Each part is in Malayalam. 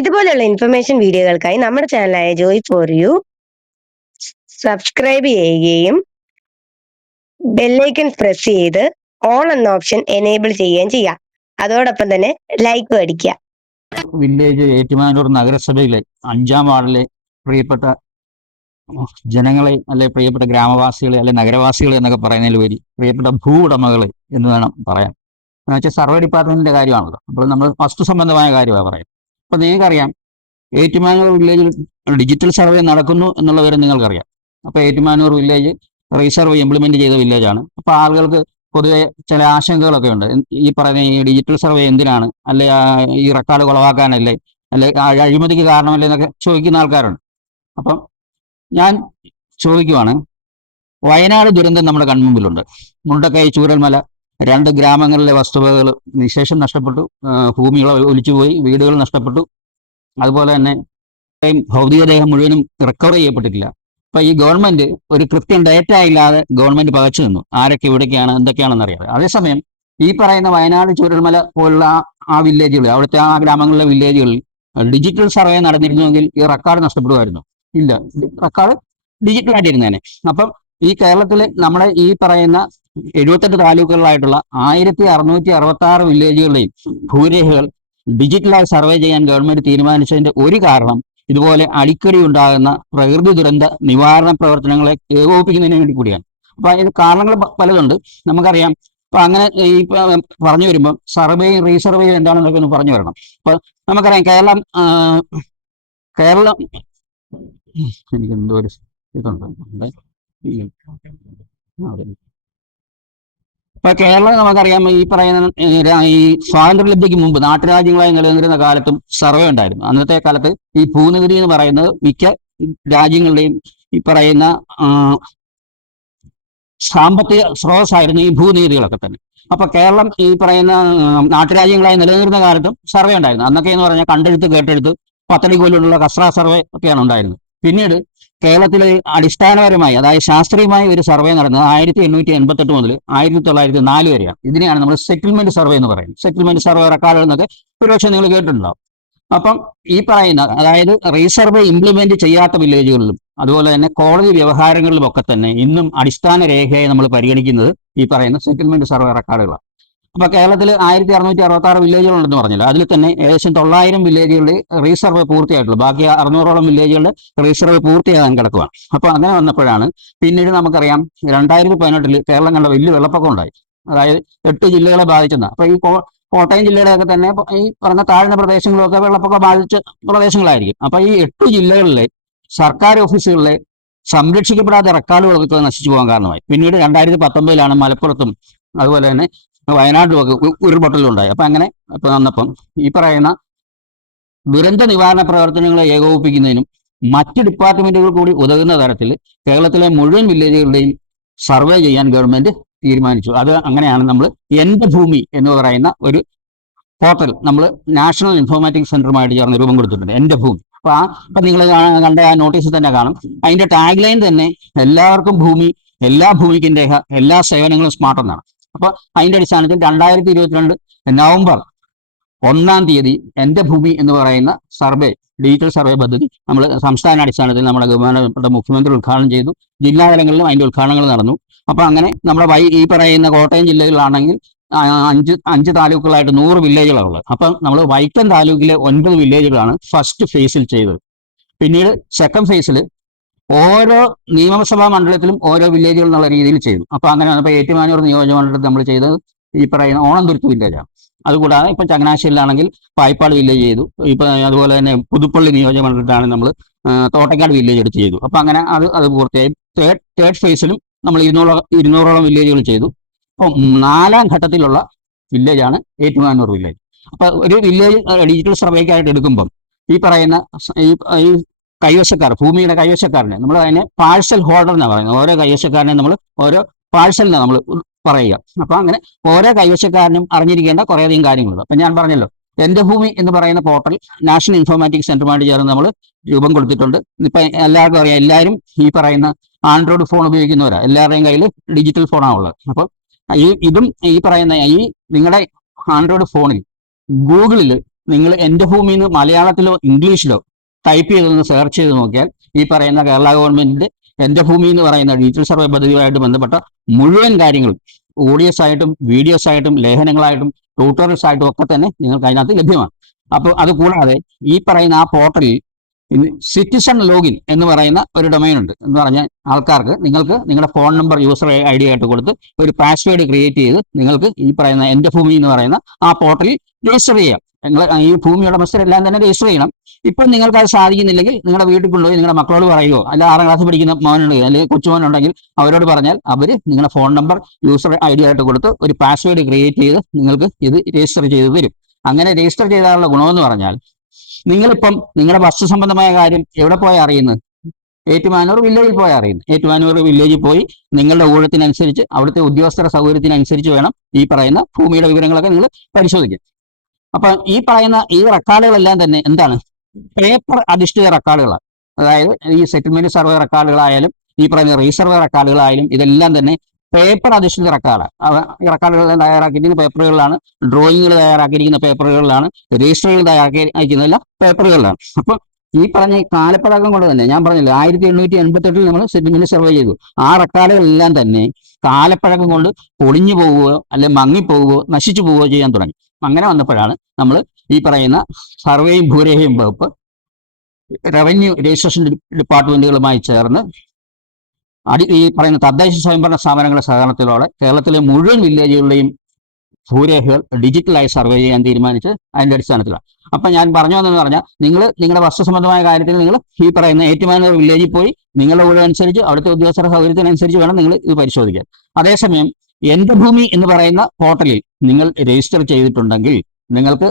ഇതുപോലുള്ള ഇൻഫർമേഷൻ വീഡിയോകൾക്കായി നമ്മുടെ ചാനലായ ജോയ് ഫോർ യു സബ്സ്ക്രൈബ് ചെയ്യുകയും ബെല്ലൈക്കൺ പ്രസ് ചെയ്ത് ഓൾ എന്ന ഓപ്ഷൻ എനേബിൾ ചെയ്യുകയും ചെയ്യാം. അതോടൊപ്പം തന്നെ ലൈക്ക് അടിക്കുക. വില്ലേജ് ഏറ്റുമാനൂർ നഗരസഭയിലെ 5-ാം വാർഡിലെ പ്രിയപ്പെട്ട ജനങ്ങളെ, അല്ലെ പ്രിയപ്പെട്ട ഗ്രാമവാസികളെ, അല്ലെ നഗരവാസികളെ എന്നൊക്കെ പറയുന്നതിലുപരി പ്രിയപ്പെട്ട ഭൂ ഉടമകളെ എന്ന് വേണം പറയാൻ. എന്നുവെച്ചാൽ സർവേ ഡിപ്പാർട്ട്മെന്റിന്റെ കാര്യമാണല്ലോ. അപ്പോൾ നമ്മൾ വസ്തു സംബന്ധമായ കാര്യമാണ് പറയുന്നത്. അപ്പോൾ നിങ്ങൾക്കറിയാം, ഏറ്റുമാനൂർ വില്ലേജിൽ ഡിജിറ്റൽ സർവേ നടക്കുന്നു എന്നുള്ള വിവരം നിങ്ങൾക്കറിയാം. അപ്പോൾ ഏറ്റുമാനൂർ വില്ലേജ് റീസർവേ ഇംപ്ലിമെന്റ് ചെയ്ത വില്ലേജാണ്. അപ്പോൾ ആളുകൾക്ക് പൊതുവെ ചില ആശങ്കകളൊക്കെ ഉണ്ട്. ഈ പറയുന്ന ഈ ഡിജിറ്റൽ സർവേ എന്തിനാണ്, അല്ലെ ഈ റെക്കോർഡ് കുളവാക്കാനല്ലേ, അല്ലെ അഴിമതിക്ക് കാരണമല്ലേ എന്നൊക്കെ ചോദിക്കുന്ന ആൾക്കാരുണ്ട്. അപ്പം ഞാൻ ചോദിക്കുവാണ്, വയനാട് ദുരന്തം നമ്മുടെ കൺമുമ്പിലുണ്ട്. മുണ്ടക്കൈ, ചൂരൽമല 2 ഗ്രാമങ്ങളിലെ വസ്തുവകകൾ നിശേഷം നഷ്ടപ്പെട്ടു, ഭൂമികൾ ഒലിച്ചുപോയി, വീടുകൾ നഷ്ടപ്പെട്ടു. അതുപോലെ തന്നെ ഭൗതികദേഹം മുഴുവനും റിക്കവർ ചെയ്യപ്പെട്ടിട്ടില്ല. അപ്പൊ ഈ ഗവൺമെന്റ് ഒരു കൃത്യം ഡേറ്റ ഇല്ലാതെ ഗവൺമെന്റ് പകച്ചു നിന്നു, ആരൊക്കെ എവിടേക്കാണ് എന്തൊക്കെയാണെന്ന് അറിയാതെ. അതേസമയം ഈ പറയുന്ന വയനാട്, ചൂരൽമല പോലുള്ള ആ വില്ലേജുകൾ, അവിടുത്തെ ആ ഗ്രാമങ്ങളിലെ വില്ലേജുകളിൽ ഡിജിറ്റൽ സർവേ നടന്നിരുന്നുവെങ്കിൽ ഈ റെക്കോർഡ് നഷ്ടപ്പെടുമായിരുന്നു. ഇല്ല, റെക്കോർഡ് ഡിജിറ്റൽ ആയിട്ടിരുന്നേനെ. അപ്പം ഈ കേരളത്തിലെ നമ്മുടെ ഈ പറയുന്ന 78 താലൂക്കുകളിലായിട്ടുള്ള 1666 വില്ലേജുകളുടെയും ഭൂരേഖകൾ ഡിജിറ്റലായി സർവേ ചെയ്യാൻ ഗവൺമെന്റ് തീരുമാനിച്ചതിന്റെ ഒരു കാരണം ഇതുപോലെ അടിക്കടി ഉണ്ടാകുന്ന പ്രകൃതി ദുരന്ത നിവാരണ പ്രവർത്തനങ്ങളെ ഏകോപിപ്പിക്കുന്നതിന് വേണ്ടി കൂടിയാണ്. അപ്പൊ അതിന് കാരണങ്ങൾ പലതുണ്ട്, നമുക്കറിയാം. അപ്പൊ അങ്ങനെ ഈ പറഞ്ഞു വരുമ്പോൾ സർവേയും റീസർവേയും എന്താണെന്നൊക്കെ ഒന്ന് പറഞ്ഞു വരണം. അപ്പൊ നമുക്കറിയാം, കേരളം എനിക്ക് എന്തോ ഒരു ഇതുണ്ട്. ഇപ്പൊ കേരളം നമുക്കറിയാം, ഈ പറയുന്ന ഈ സ്വാതന്ത്ര്യലബ്ധിക്ക് മുമ്പ് നാട്ടുരാജ്യങ്ങളായി നിലനിന്നിരുന്ന കാലത്തും സർവേ ഉണ്ടായിരുന്നു. അന്നത്തെ കാലത്ത് ഈ ഭൂനികുതി എന്ന് പറയുന്നത് മിക്ക രാജ്യങ്ങളുടെയും ഈ പറയുന്ന സാമ്പത്തിക സ്രോതസ്സായിരുന്നു ഈ ഭൂനികുതികളൊക്കെ തന്നെ. അപ്പൊ കേരളം ഈ പറയുന്ന നാട്ടുരാജ്യങ്ങളായി നിലനിന്നിരുന്ന കാലത്തും സർവേ ഉണ്ടായിരുന്നു. അന്നൊക്കെ എന്ന് പറഞ്ഞാൽ കണ്ടെഴുത്ത് കേട്ടെടുത്ത് 10 കൊല്ലുള്ള കസ്ര സർവേ ഒക്കെയാണ് ഉണ്ടായിരുന്നത്. പിന്നീട് കേരളത്തിൽ അടിസ്ഥാനപരമായി, അതായത് ശാസ്ത്രീയമായി ഒരു സർവേ നടന്നത് 1888 മുതൽ 1904 വരെയാണ്. ഇതിനെയാണ് നമ്മൾ സെറ്റിൽമെന്റ് സർവേ എന്ന് പറയുന്നത്. സെറ്റിൽമെന്റ് സർവേ റെക്കോർഡ് എന്നൊക്കെ ഒരുപക്ഷെ നിങ്ങൾ കേട്ടിട്ടുണ്ടാവും. അപ്പം ഈ പറയുന്ന, അതായത് റീസർവേ ഇംപ്ലിമെന്റ് ചെയ്യാത്ത വില്ലേജുകളിലും അതുപോലെ തന്നെ കോടതി വ്യവഹാരങ്ങളിലും ഒക്കെ തന്നെ ഇന്നും അടിസ്ഥാന രേഖയായി നമ്മൾ പരിഗണിക്കുന്നത് ഈ പറയുന്ന സെറ്റിൽമെന്റ് സർവേ റെക്കോർഡുകളാണ്. അപ്പൊ കേരളത്തിൽ 1666 വില്ലേജുകളുണ്ടെന്ന് പറഞ്ഞല്ലോ. അതിൽ തന്നെ ഏകദേശം 900 വില്ലേജുകളുടെ റീസർവേ പൂർത്തിയായിട്ടുള്ളൂ. ബാക്കി 600ഓളം വില്ലേജുകളുടെ റീസർവേ പൂർത്തിയാകാൻ കിടക്കുകയാണ്. അപ്പൊ അങ്ങനെ വന്നപ്പോഴാണ് പിന്നീട് നമുക്കറിയാം 2018 കേരളം കണ്ട വലിയ വെള്ളപ്പൊക്കം ഉണ്ടായി. അതായത് 8 ജില്ലകളെ ബാധിച്ചെന്ന. അപ്പൊ ഈ കോട്ടയം ജില്ലയുടെയൊക്കെ തന്നെ ഈ പറഞ്ഞ താഴ്ന്ന പ്രദേശങ്ങളൊക്കെ വെള്ളപ്പൊക്കം ബാധിച്ച പ്രദേശങ്ങളായിരിക്കും. അപ്പൊ ഈ 8 ജില്ലകളിലെ സർക്കാർ ഓഫീസുകളിലെ സംരക്ഷിക്കപ്പെടാത്ത റെക്കോർഡുകളൊക്കെ നശിച്ചു പോകാൻ കാരണമായി. പിന്നീട് 2019 മലപ്പുറത്തും അതുപോലെ തന്നെ വയനാട്ടിലുമൊക്കെ ഉരുൾപൊട്ടലുണ്ടായി. അപ്പൊ അങ്ങനെ വന്നപ്പം ഈ പറയുന്ന ദുരന്ത നിവാരണ പ്രവർത്തനങ്ങളെ ഏകോപിപ്പിക്കുന്നതിനും മറ്റ് ഡിപ്പാർട്ട്മെന്റുകൾ കൂടി ഉതകുന്ന തരത്തിൽ കേരളത്തിലെ മുഴുവൻ വില്ലേജുകളുടെയും സർവേ ചെയ്യാൻ ഗവൺമെന്റ് തീരുമാനിച്ചു. അത് അങ്ങനെയാണ് നമ്മൾ എന്റെ ഭൂമി എന്ന് പറയുന്ന ഒരു പോർട്ടൽ നമ്മൾ നാഷണൽ ഇൻഫോർമാറ്റിക് സെന്ററുമായിട്ട് ചേർന്ന് രൂപം കൊടുത്തിട്ടുണ്ട്, എന്റെ ഭൂമി. അപ്പൊ നിങ്ങൾ കണ്ട ആ നോട്ടീസിൽ തന്നെ കാണും, അതിന്റെ ടാഗ് ലൈൻ തന്നെ എല്ലാവർക്കും ഭൂമി, എല്ലാ ഭൂമിക്കും രേഖ, എല്ലാ സേവനങ്ങളും സ്മാർട്ട് എന്നാണ്. അപ്പൊ അതിന്റെ അടിസ്ഥാനത്തിൽ 2022 നവംബർ 1-ാം തീയതി എന്റെ ഭൂമി എന്ന് പറയുന്ന സർവേ, ഡിജിറ്റൽ സർവേ പദ്ധതി നമ്മൾ സംസ്ഥാന അടിസ്ഥാനത്തിൽ നമ്മുടെ ബഹുമാനപ്പെട്ട മുഖ്യമന്ത്രി ഉദ്ഘാടനം ചെയ്തു. ജില്ലാതലങ്ങളിലും അതിന്റെ ഉദ്ഘാടനങ്ങൾ നടന്നു. അപ്പൊ അങ്ങനെ നമ്മുടെ ഈ പറയുന്ന കോട്ടയം ജില്ലയിലാണെങ്കിൽ 5 താലൂക്കുകളായിട്ട് 100 വില്ലേജുകളാണ് ഉള്ളത്. അപ്പം നമ്മൾ വൈക്കം താലൂക്കിലെ 9 വില്ലേജുകളാണ് ഫസ്റ്റ് ഫേസിൽ ചെയ്തത്. പിന്നീട് സെക്കൻഡ് ഫേസിൽ ഓരോ നിയമസഭാ മണ്ഡലത്തിലും ഓരോ വില്ലേജുകൾ എന്നുള്ള രീതിയിൽ ചെയ്തു. അപ്പൊ അങ്ങനെ വന്നപ്പോൾ ഏറ്റുമാനൂർ നിയോജക മണ്ഡലത്തിൽ നമ്മൾ ചെയ്തത് ഈ പറയുന്ന ഓണന്തുരുത്ത് വില്ലേജാണ്. അതുകൂടാതെ ഇപ്പൊ ചങ്ങനാശ്ശേരിയിലാണെങ്കിൽ പായിപ്പാട് വില്ലേജ് ചെയ്തു. ഇപ്പൊ അതുപോലെ തന്നെ പുതുപ്പള്ളി നിയോജക മണ്ഡലത്തിലാണ് നമ്മൾ തോട്ടക്കാട് വില്ലേജ് എടുത്ത് ചെയ്തു. അപ്പൊ അങ്ങനെ അത് പൂർത്തിയായി. തേർഡ് ഫേസിലും നമ്മൾ 200ഓളം വില്ലേജുകൾ ചെയ്തു. അപ്പൊ 4-ാം ഘട്ടത്തിലുള്ള വില്ലേജാണ് ഏറ്റുമാനൂർ വില്ലേജ്. അപ്പൊ ഒരു വില്ലേജ് ഡിജിറ്റൽ സർവേക്കായിട്ട് എടുക്കുമ്പം ഈ പറയുന്ന ഈ കൈവശക്കാർ, ഭൂമിയുടെ കൈവശക്കാരനെ നമ്മൾ അതിനെ പാഴ്സൽ ഹോൾഡർ എന്നാണ് പറയുന്നത്. ഓരോ കൈവശക്കാരനെ നമ്മൾ ഓരോ പാഴ്സലിനെ നമ്മൾ പറയുക. അപ്പൊ അങ്ങനെ ഓരോ കൈവശക്കാരനും അറിഞ്ഞിരിക്കേണ്ട കുറേയധികം കാര്യങ്ങളുണ്ട്. അപ്പൊ ഞാൻ പറഞ്ഞല്ലോ, എന്റെ ഭൂമി എന്ന് പറയുന്ന പോർട്ടൽ നാഷണൽ ഇൻഫോർമാറ്റിക് സെന്ററുമായിട്ട് ചേർന്ന് നമ്മൾ രൂപം കൊടുത്തിട്ടുണ്ട്. ഇപ്പൊ എല്ലാവർക്കും അറിയാം, എല്ലാവരും ഈ പറയുന്ന ആൻഡ്രോയിഡ് ഫോൺ ഉപയോഗിക്കുന്നവരാ, എല്ലാവരുടെയും കയ്യിൽ ഡിജിറ്റൽ ഫോണാണ് ഉള്ളത്. അപ്പം ഇതും ഈ പറയുന്ന ഈ നിങ്ങളുടെ ആൻഡ്രോയിഡ് ഫോണിൽ ഗൂഗിളിൽ നിങ്ങൾ എൻ്റെ ഭൂമി എന്ന് മലയാളത്തിലോ ഇംഗ്ലീഷിലോ ടൈപ്പ് ചെയ്തൊന്ന് സെർച്ച് ചെയ്ത് നോക്കിയാൽ ഈ പറയുന്ന കേരള ഗവൺമെന്റിന്റെ എൻ്റെ ഭൂമി എന്ന് പറയുന്ന ഡിജിറ്റൽ സർവേ പദ്ധതിയുമായിട്ട് ബന്ധപ്പെട്ട മുഴുവൻ കാര്യങ്ങളും ഓഡിയോസ് ആയിട്ടും വീഡിയോസ് ആയിട്ടും ലേഖനങ്ങളായിട്ടും ട്യൂട്ടോറിയൽസ് ആയിട്ടും ഒക്കെ തന്നെ നിങ്ങൾക്ക് അതിനകത്ത് ലഭ്യമാണ്. അപ്പോൾ അത് കൂടാതെ ഈ പറയുന്ന ആ പോർട്ടലിൽ സിറ്റിസൺ ലോഗിൻ എന്ന് പറയുന്ന ഒരു ഡൊമൈൻ ഉണ്ട്. എന്ന് പറഞ്ഞാൽ ആൾക്കാർക്ക് നിങ്ങൾക്ക് നിങ്ങളുടെ phone number user I D ആയിട്ട് കൊടുത്ത് ഒരു പാസ്വേഡ് ക്രിയേറ്റ് ചെയ്ത് നിങ്ങൾക്ക് ഈ പറയുന്ന എൻ്റെ ഭൂമി എന്ന് പറയുന്ന ആ പോർട്ടലിൽ രജിസ്റ്റർ ചെയ്യാം. നിങ്ങൾ ഈ ഭൂമി ഉടമസ്ഥരെല്ലാം തന്നെ രജിസ്റ്റർ ചെയ്യണം. ഇപ്പോൾ നിങ്ങൾക്ക് അത് സാധിക്കുന്നില്ലെങ്കിൽ നിങ്ങളുടെ വീട്ടിൽ കൊണ്ടുപോയി നിങ്ങളുടെ മക്കളോട് പറയുകയോ അല്ല 6ാം ക്ലാസ് പഠിക്കുന്ന മോനുണ്ടെങ്കിൽ അല്ലെങ്കിൽ കൊച്ചുമോനുണ്ടെങ്കിൽ അവരോട് പറഞ്ഞാൽ അവർ നിങ്ങളുടെ phone number user I D ആയിട്ട് കൊടുത്ത് ഒരു പാസ്വേഡ് ക്രിയേറ്റ് ചെയ്ത് നിങ്ങൾക്ക് ഇത് രജിസ്റ്റർ ചെയ്ത് തരും. അങ്ങനെ രജിസ്റ്റർ ചെയ്താലുള്ള ഗുണമെന്ന് പറഞ്ഞാൽ നിങ്ങളിപ്പം നിങ്ങളുടെ വസ്തു സംബന്ധമായ കാര്യം എവിടെ പോയി അറിയുന്നത്? ഏറ്റുമാനൂർ വില്ലേജിൽ പോയി അറിയുന്നു. ഏറ്റുമാനൂർ വില്ലേജിൽ പോയി നിങ്ങളുടെ ഊഴത്തിനനുസരിച്ച് അവിടുത്തെ ഉദ്യോഗസ്ഥരുടെ സൗകര്യത്തിനനുസരിച്ച് വേണം ഈ പറയുന്ന ഭൂമിയുടെ വിവരങ്ങളൊക്കെ നിങ്ങൾ പരിശോധിക്കാൻ. അപ്പൊ ഈ പറയുന്ന ഈ റെക്കോർഡുകളെല്ലാം തന്നെ എന്താണ്? പേപ്പർ അധിഷ്ഠിത റെക്കോർഡുകളാണ്. അതായത് ഈ സെറ്റിൽമെന്റ് സർവേ റെക്കോർഡുകളായാലും ഈ പറയുന്ന റീസർവേ റെക്കോർഡുകളായാലും ഇതെല്ലാം തന്നെ പേപ്പർ അധിഷ്ഠിത റെക്കോർഡാണ്. ഈ റെക്കോർഡുകൾ തയ്യാറാക്കിയിരിക്കുന്ന പേപ്പറുകളിലാണ്, ഡ്രോയിങ്ങുകൾ തയ്യാറാക്കിയിരിക്കുന്ന പേപ്പറുകളിലാണ്, രജിസ്റ്ററുകൾ തയ്യാറാക്കിയിരിക്കുന്നതെല്ലാം പേപ്പറുകളിലാണ്. അപ്പൊ ഈ പറഞ്ഞ കാലപ്പഴക്കം കൊണ്ട് തന്നെ ഞാൻ പറഞ്ഞില്ല 1888 നമ്മൾ സെറ്റിൽമെന്റ് സർവേ ചെയ്തു. ആ റെക്കോർഡുകളെല്ലാം തന്നെ കാലപ്പഴക്കം കൊണ്ട് പൊളിഞ്ഞു പോവുകയോ അല്ലെങ്കിൽ മങ്ങിപ്പോവുകയോ നശിച്ചു പോവുകയോ ചെയ്യാൻ തുടങ്ങി. അങ്ങനെ വന്നപ്പോഴാണ് നമ്മൾ ഈ പറയുന്ന സർവേയും ഭൂരേഖയും വകുപ്പ് റവന്യൂ രജിസ്ട്രേഷൻ ഡിപ്പാർട്ട്മെന്റുകളുമായി ചേർന്ന് ഈ പറയുന്ന തദ്ദേശ സ്വയംഭരണ സ്ഥാപനങ്ങളുടെ സഹകരണത്തിലൂടെ കേരളത്തിലെ മുഴുവൻ വില്ലേജുകളുടെയും ഭൂരേഖകൾ ഡിജിറ്റലായി സർവേ ചെയ്യാൻ തീരുമാനിച്ച് അതിന്റെ അടിസ്ഥാനത്തിലാണ്. അപ്പൊ ഞാൻ പറഞ്ഞു വന്നെന്ന് പറഞ്ഞാൽ നിങ്ങളുടെ വസ്തു സംബന്ധമായ കാര്യത്തിൽ നിങ്ങൾ ഈ പറയുന്ന ഏറ്റുമാനൂർ വില്ലേജിൽ പോയി നിങ്ങളുടെ ഊഴമനുസരിച്ച് അവിടുത്തെ ഉദ്യോഗസ്ഥരുടെ സൗകര്യത്തിനനുസരിച്ച് വേണം നിങ്ങൾ ഇത് പരിശോധിക്കാൻ. അതേസമയം എൻ്റെ ഭൂമി എന്ന് പറയുന്ന പോർട്ടലിൽ നിങ്ങൾ രജിസ്റ്റർ ചെയ്തിട്ടുണ്ടെങ്കിൽ നിങ്ങൾക്ക്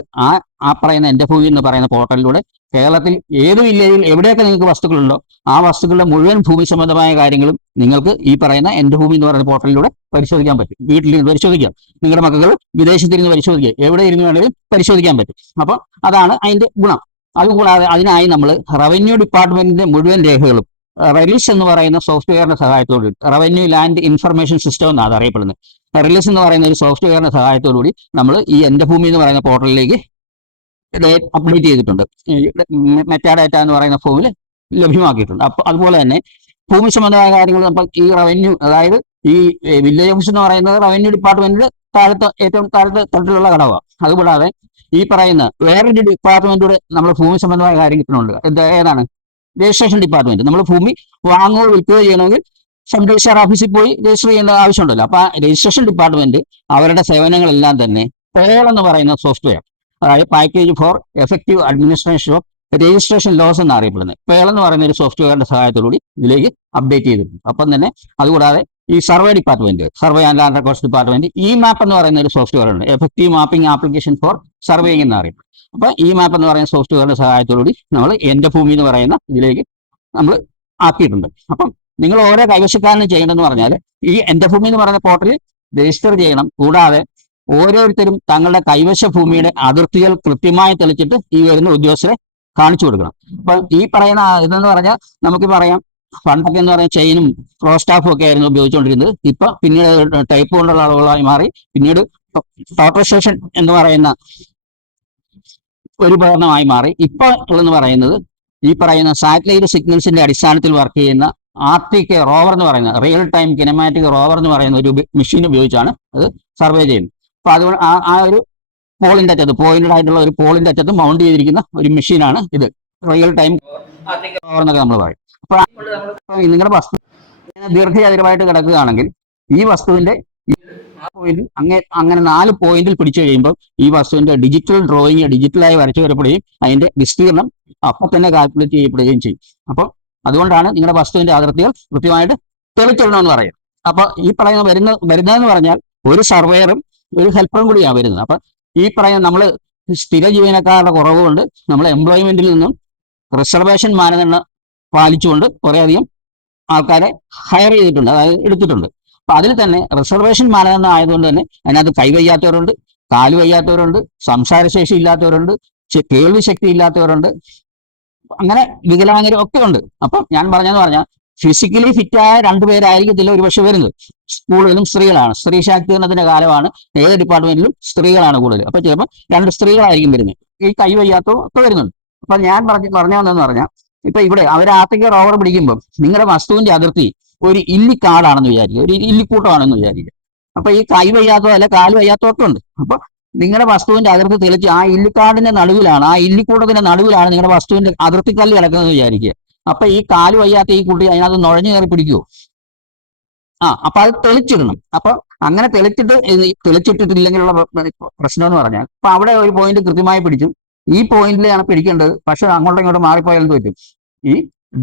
ആ പറയുന്ന എൻ്റെ ഭൂമി എന്ന് പറയുന്ന പോർട്ടലിലൂടെ കേരളത്തിൽ ഏത് വില്ലേജിൽ എവിടെയൊക്കെ നിങ്ങൾക്ക് വസ്തുക്കളുണ്ടോ ആ വസ്തുക്കളുടെ മുഴുവൻ ഭൂമി സംബന്ധമായ കാര്യങ്ങളും നിങ്ങൾക്ക് ഈ പറയുന്ന എൻ്റെ ഭൂമി എന്ന് പറയുന്ന പോർട്ടലിലൂടെ പരിശോധിക്കാൻ പറ്റും. വീട്ടിലിരുന്ന് പരിശോധിക്കാം, നിങ്ങളുടെ മക്കൾ വിദേശത്തിരുന്ന് പരിശോധിക്കുക, എവിടെ ഇരുന്ന് വേണമെങ്കിലും പരിശോധിക്കാൻ പറ്റും. അപ്പോൾ അതാണ് അതിന്റെ ഗുണം. അതുകൂടാതെ അതിനായി നമ്മൾ റവന്യൂ ഡിപ്പാർട്ട്മെന്റിന്റെ മുഴുവൻ രേഖകളും റിലീസ് എന്ന് പറയുന്ന സോഫ്റ്റ്വെയറിന്റെ സഹായത്തോടുകൂടി, റവന്യൂ ലാൻഡ് ഇൻഫർമേഷൻ സിസ്റ്റം എന്നാണ് അറിയപ്പെടുന്നത്. റിലീസ് എന്ന് പറയുന്ന ഒരു സോഫ്റ്റ്വെയറിന്റെ സഹായത്തോടുകൂടി നമ്മൾ ഈ എൻ്റെ ഭൂമി എന്ന് പറയുന്ന പോർട്ടലിലേക്ക് അപ്ഡേറ്റ് ചെയ്തിട്ടുണ്ട്. മെറ്റാഡാറ്റ എന്ന് പറയുന്ന ഫോമിൽ ലഭ്യമാക്കിയിട്ടുണ്ട്. അപ്പോൾ അതുപോലെ തന്നെ ഭൂമി സംബന്ധമായ കാര്യങ്ങൾ നമ്മൾ ഈ റവന്യൂ, അതായത് ഈ വില്ലേജ് ഓഫീസ് എന്ന് പറയുന്നത് റവന്യൂ ഡിപ്പാർട്ട്മെന്റിൽ ഏറ്റവും താഴത്തെ തട്ടിലുള്ള ഘടകമാണ്. അതുകൂടാതെ ഈ പറയുന്ന വേറൊരു ഡിപ്പാർട്ട്മെന്റൂടെ നമ്മൾ ഭൂമി സംബന്ധമായ കാര്യത്തിനുണ്ട്. ഏതാണ്? Registration department. നമ്മൾ ഭൂമി വാങ്ങുകയോ വിൽക്കുകയോ ചെയ്യണമെങ്കിൽ സബ് രജിസ്ട്രാർ ഓഫീസിൽ പോയി രജിസ്റ്റർ ചെയ്യേണ്ട ആവശ്യമുണ്ടല്ലോ. അപ്പൊ രജിസ്ട്രേഷൻ ഡിപ്പാർട്ട്മെന്റ് അവരുടെ സേവനങ്ങളെല്ലാം തന്നെ പേൾ എന്ന് പറയുന്ന സോഫ്റ്റ്വെയർ, അതായത് package for effective administration of registration laws എന്ന് അറിയപ്പെടുന്നത് പേൾ എന്ന് പറയുന്ന ഒരു സോഫ്റ്റ്വെയറിന്റെ സഹായത്തോടുകൂടി ഇതിലേക്ക് അപ്ഡേറ്റ് ചെയ്തിട്ടുണ്ട്. അപ്പം തന്നെ അതുകൂടാതെ ഈ survey department, survey and land records department ഈ മാപ്പ് എന്ന് പറയുന്ന ഒരു സോഫ്റ്റ്വെയർ ഉണ്ട്, effective mapping application for surveying എന്ന് അറിയപ്പെടും. അപ്പൊ ഈ മാപ്പ് എന്ന് പറയുന്ന സോഫ്റ്റ്വെയറിന്റെ സഹായത്തോടുകൂടി നമ്മൾ എൻ്റെ ഭൂമി എന്ന് പറയുന്ന ഇതിലേക്ക് നമ്മൾ ആക്കിയിട്ടുണ്ട്. അപ്പം നിങ്ങൾ ഓരോ കൈവശക്കാരനും ചെയ്യേണ്ടതെന്ന് പറഞ്ഞാൽ ഈ എൻ്റെ ഭൂമി എന്ന് പറയുന്ന പോർട്ടലിൽ രജിസ്റ്റർ ചെയ്യണം. കൂടാതെ ഓരോരുത്തരും തങ്ങളുടെ കൈവശ ഭൂമിയുടെ അതിർത്തികൾ കൃത്യമായി തെളിച്ചിട്ട് ഈ വരുന്ന ഉദ്യോഗസ്ഥരെ കാണിച്ചു കൊടുക്കണം. അപ്പൊ ഈ പറയുന്ന ഇതെന്ന് പറഞ്ഞാൽ നമുക്ക് പറയാം, പണ്ടൊക്കെ എന്ന് പറഞ്ഞാൽ ചെയിനും ക്രോസ്റ്റാഫും ഒക്കെ ആയിരുന്നു ഉപയോഗിച്ചുകൊണ്ടിരുന്നത്. ഇപ്പൊ പിന്നീട് ടൈപ്പ് കൊണ്ടുള്ള അളവുകളായി മാറി. പിന്നീട് ടോട്ടൽ സ്റ്റേഷൻ എന്ന് പറയുന്ന ഒരു ഉപകരണമായി മാറി. ഇപ്പൊ ഉള്ളെന്ന് പറയുന്നത് ഈ പറയുന്ന സാറ്റലൈറ്റ് സിഗ്നൽസിന്റെ അടിസ്ഥാനത്തിൽ വർക്ക് ചെയ്യുന്ന RTK റോവർ എന്ന് പറയുന്ന റിയൽ ടൈം കിനമാറ്റിക് റോവർ എന്ന് പറയുന്ന ഒരു മെഷീൻ ഉപയോഗിച്ചാണ് അത് സർവേ ചെയ്യുന്നത്. അപ്പൊ അതുകൊണ്ട് ആ ഒരു പോളിന്റെ അറ്റത്ത്, പോയിന്റഡ് ആയിട്ടുള്ള ഒരു പോളിന്റെ അറ്റത്ത് മൗണ്ട് ചെയ്തിരിക്കുന്ന ഒരു മെഷീനാണ് ഇത്, റിയൽ ടൈം റോവർ എന്നൊക്കെ നമ്മൾ പറയും. അപ്പൊ നിങ്ങളുടെ വസ്തു ദീർഘചതുരമായിട്ട് കിടക്കുകയാണെങ്കിൽ ഈ വസ്തുവിന്റെ പോയിന്റിൽ അങ്ങനെ 4 പോയിന്റിൽ പിടിച്ചു കഴിയുമ്പോൾ ഈ വസ്തുവിന്റെ ഡിജിറ്റൽ ഡ്രോയിങ് ഡിജിറ്റലായി വരച്ചു വരപ്പെടുകയും അതിന്റെ വിസ്തീർണം അപ്പം തന്നെ കാൽക്കുലേറ്റ് ചെയ്യപ്പെടുകയും ചെയ്യും. അപ്പോൾ അതുകൊണ്ടാണ് നിങ്ങളുടെ വസ്തുവിന്റെ അതിർത്തികൾ കൃത്യമായിട്ട് തെളിച്ചിടണമെന്ന് പറയുന്നത്. അപ്പൊ ഈ പറയുന്ന വരുന്നതെന്ന് പറഞ്ഞാൽ ഒരു സർവേയറും ഒരു ഹെൽപ്പറും കൂടിയാണ് വരുന്നത്. അപ്പൊ ഈ പറയുന്ന നമ്മൾ സ്ഥിര ജീവനക്കാരുടെ കുറവുകൊണ്ട് നമ്മൾ എംപ്ലോയ്മെന്റിൽ നിന്നും റിസർവേഷൻ മാനദണ്ഡം പാലിച്ചുകൊണ്ട് കുറേയധികം ആൾക്കാരെ ഹയർ ചെയ്തിട്ടുണ്ട്, അതായത് എടുത്തിട്ടുണ്ട്. അപ്പൊ അതിൽ തന്നെ റിസർവേഷൻ മാനദണ്ഡം ആയതുകൊണ്ട് തന്നെ അതിനകത്ത് കൈവയ്യാത്തവരുണ്ട്, കാല് വയ്യാത്തവരുണ്ട്, സംസാരശേഷി ഇല്ലാത്തവരുണ്ട്, കേൾവി ശക്തി ഇല്ലാത്തവരുണ്ട്, അങ്ങനെ വികലാംഗരും ഒക്കെ ഉണ്ട്. അപ്പം ഞാൻ പറഞ്ഞെന്ന് പറഞ്ഞാൽ ഫിസിക്കലി ഫിറ്റായ 2 പേരായിരിക്കത്തില്ല ഒരുപക്ഷെ വരുന്നത്. കൂടുതലും സ്ത്രീകളാണ്. സ്ത്രീ ശാക്തീകരണത്തിന്റെ കാലമാണ്. ഏത് ഡിപ്പാർട്ട്മെന്റിലും സ്ത്രീകളാണ് കൂടുതൽ. അപ്പൊ ചിലപ്പോൾ 2 സ്ത്രീകളായിരിക്കും വരുന്നത്. ഈ കൈ വയ്യാത്തോ ഒക്കെ വരുന്നുണ്ട്. അപ്പൊ ഞാൻ പറഞ്ഞു വന്നെന്ന് പറഞ്ഞാൽ, ഇപ്പൊ ഇവിടെ അവരാത്തേക്ക് റോവർ പിടിക്കുമ്പോൾ നിങ്ങളുടെ വസ്തുവിന്റെ അതിർത്തി ഒരു ഇല്ലിക്കാടാണെന്ന് വിചാരിക്കുക, ഒരു ഇല്ലിക്കൂട്ടമാണെന്ന് വിചാരിക്കുക. അപ്പൊ ഈ കൈ വയ്യാത്തോ അല്ലെ കാല് വയ്യാത്തോ ഒക്കെ ഉണ്ട്. അപ്പൊ നിങ്ങളുടെ വസ്തുവിന്റെ അതിർത്തി തെളിച്ച് ആ ഇല്ലിക്കാടിന്റെ നടുവിലാണ്, ആ ഇല്ലിക്കൂട്ടത്തിന്റെ നടുവിലാണ് നിങ്ങളുടെ വസ്തുവിന്റെ അതിർത്തിക്കല്ല് കിടക്കുന്നത് വിചാരിക്കുക. അപ്പൊ ഈ കാല് വയ്യാത്ത ഈ കുട്ടി അതിനകത്ത് നുഴഞ്ഞു കയറി പിടിക്കുവോ? അപ്പൊ അത് തെളിച്ചിടണം. അപ്പൊ അങ്ങനെ തെളിച്ചിട്ടിട്ടില്ലെങ്കിലുള്ള പ്രശ്നം എന്ന് പറഞ്ഞാൽ, അപ്പൊ അവിടെ ഒരു പോയിന്റ് കൃത്യമായി പിടിച്ചു, ഈ പോയിന്റിലാണ് പിടിക്കേണ്ടത്. പക്ഷെ അങ്ങോട്ടും ഇങ്ങോട്ടും മാറിപ്പോയാൽ എന്ത് പറ്റും? ഈ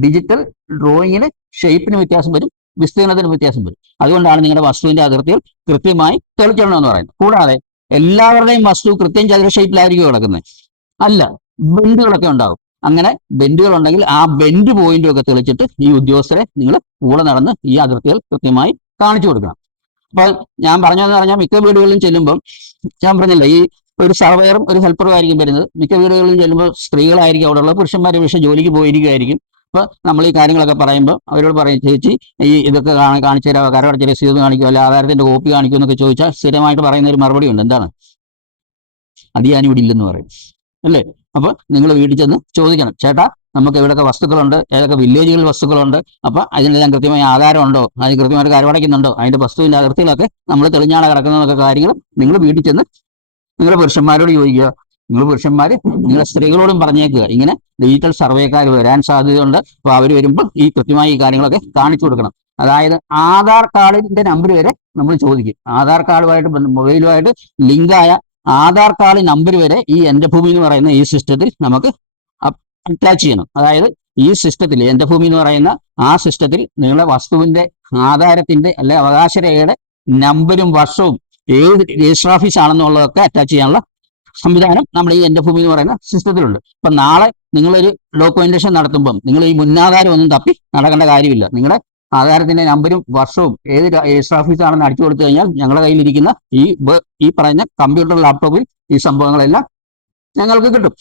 ഡിജിറ്റൽ ഡ്രോയിങ്ങിന് ഷേപ്പിന് വ്യത്യാസം വരും, വിസ്തീർണത്തിന് വ്യത്യാസം വരും. അതുകൊണ്ടാണ് നിങ്ങളുടെ വസ്തുവിന്റെ അതിർത്തികൾ കൃത്യമായി തെളിച്ചിടണം എന്ന് പറയുന്നത്. കൂടാതെ എല്ലാവരുടെയും വസ്തു കൃത്യം ചതുര ഷേപ്പിലായിരിക്കും കിടക്കുന്നത്, അല്ല, ബെൻഡുകളൊക്കെ ഉണ്ടാവും. അങ്ങനെ ബെൻഡുകൾ ഉണ്ടെങ്കിൽ ആ ബെൻഡ് പോയിന്റും ഒക്കെ തെളിച്ചിട്ട് ഈ ഉദ്യോഗസ്ഥരെ നിങ്ങൾ കൂടെ നടന്ന് ഈ അതിർത്തികൾ കൃത്യമായി കാണിച്ചു കൊടുക്കണം. അപ്പൊ ഞാൻ പറഞ്ഞതെന്ന് പറഞ്ഞാൽ, മിക്ക വീടുകളിലും ചെല്ലുമ്പോൾ ഞാൻ പറഞ്ഞില്ല, ഈ ഒരു സർവേയറും ഒരു ഹെൽപ്പറും ആയിരിക്കും വരുന്നത്. മിക്ക വീടുകളിലും ചെല്ലുമ്പോൾ സ്ത്രീകളായിരിക്കും അവിടെ ഉള്ളത്, പുരുഷന്മാർ പക്ഷേ ജോലിക്ക് പോയിരിക്കുമായിരിക്കും. അപ്പൊ നമ്മൾ ഈ കാര്യങ്ങളൊക്കെ പറയുമ്പോൾ അവരോട് പറയും, ചേച്ചി ഈ ഇതൊക്കെ കാണിച്ചു തരാമോ, കരമടച്ച രസീത് കാണിക്കുമോ, അല്ല ആധാരത്തിന്റെ കോപ്പി കാണിക്കുമോ എന്നൊക്കെ ചോദിച്ചാൽ സ്ഥിരമായിട്ട് പറയുന്ന ഒരു മറുപടി ഉണ്ട്. എന്താണ്? അത് ഞാനിവിടെ ഇല്ലെന്ന് പറയും, അല്ലേ? അപ്പൊ നിങ്ങൾ വീട്ടിൽ ചെന്ന് ചോദിക്കണം, ചേട്ടാ നമുക്ക് എവിടെയൊക്കെ വസ്തുക്കളുണ്ട്, ഏതൊക്കെ വില്ലേജുകളിൽ വസ്തുക്കളുണ്ട്, അപ്പൊ അതിനെല്ലാം കൃത്യമായ ആധാരം ഉണ്ടോ, അതിന് കൃത്യമായിട്ട് കരമടയ്ക്കുന്നുണ്ടോ, അതിന്റെ വസ്തുവിന്റെ അതിർത്തികളൊക്കെ നമ്മൾ തെളിഞ്ഞാണ് കിടക്കുന്നതൊക്കെ കാര്യങ്ങൾ നിങ്ങൾ വീട്ടിൽ ചെന്ന് നിങ്ങൾ പുരുഷന്മാരോട് ചോദിക്കുക. നിങ്ങൾ പുരുഷന്മാര് നിങ്ങളുടെ സ്ത്രീകളോടും പറഞ്ഞേക്കുക, ഇങ്ങനെ ഡിജിറ്റൽ സർവേക്കാർ വരാൻ സാധ്യതയുണ്ട്. അപ്പൊ അവർ വരുമ്പോൾ ഈ കൃത്യമായി ഈ കാര്യങ്ങളൊക്കെ കാണിച്ചു കൊടുക്കണം. അതായത് ആധാർ കാർഡിന്റെ നമ്പർ വരെ നമ്മൾ ചോദിക്കും. ആധാർ കാർഡുമായിട്ട് മൊബൈലുമായിട്ട് ലിങ്കായ ആധാർ കാർഡ് നമ്പർ വരെ ഈ എന്റെ ഭൂമി എന്ന് പറയുന്ന ഈ സിസ്റ്റത്തിൽ നമുക്ക് അറ്റാച്ച് ചെയ്യണം. അതായത് ഈ സിസ്റ്റത്തിൽ, എന്റെ ഭൂമി എന്ന് പറയുന്ന ആ സിസ്റ്റത്തിൽ നിങ്ങളുടെ വസ്തുവിന്റെ ആധാരത്തിന്റെ അല്ലെ അവകാശരേഖയുടെ നമ്പരും വർഷവും ഏത് രജിസ്റ്റർ ഓഫീസ് ആണെന്നുള്ളതൊക്കെ അറ്റാച്ച് ചെയ്യാനുള്ള സംവിധാനം നമ്മുടെ ഈ എന്റെ ഭൂമി എന്ന് പറയുന്ന സിസ്റ്റത്തിലുണ്ട്. അപ്പൊ നാളെ നിങ്ങളൊരു ഡോക്യുമെന്റേഷൻ നടത്തുമ്പം നിങ്ങൾ ഈ മുന്നാധാരം ഒന്നും തപ്പി നടക്കേണ്ട കാര്യമില്ല. നിങ്ങളുടെ ആധാരത്തിന്റെ നമ്പരും വർഷവും ഏത് രജിസ്റ്റർ ഓഫീസ് ആണെന്ന് അടിച്ചു കൊടുത്തു കഴിഞ്ഞാൽ ഞങ്ങളുടെ കയ്യിലിരിക്കുന്ന ഈ പറയുന്ന കമ്പ്യൂട്ടർ ലാപ്ടോപ്പിൽ ഈ സംഭവങ്ങളെല്ലാം ഞങ്ങൾക്ക് കിട്ടും.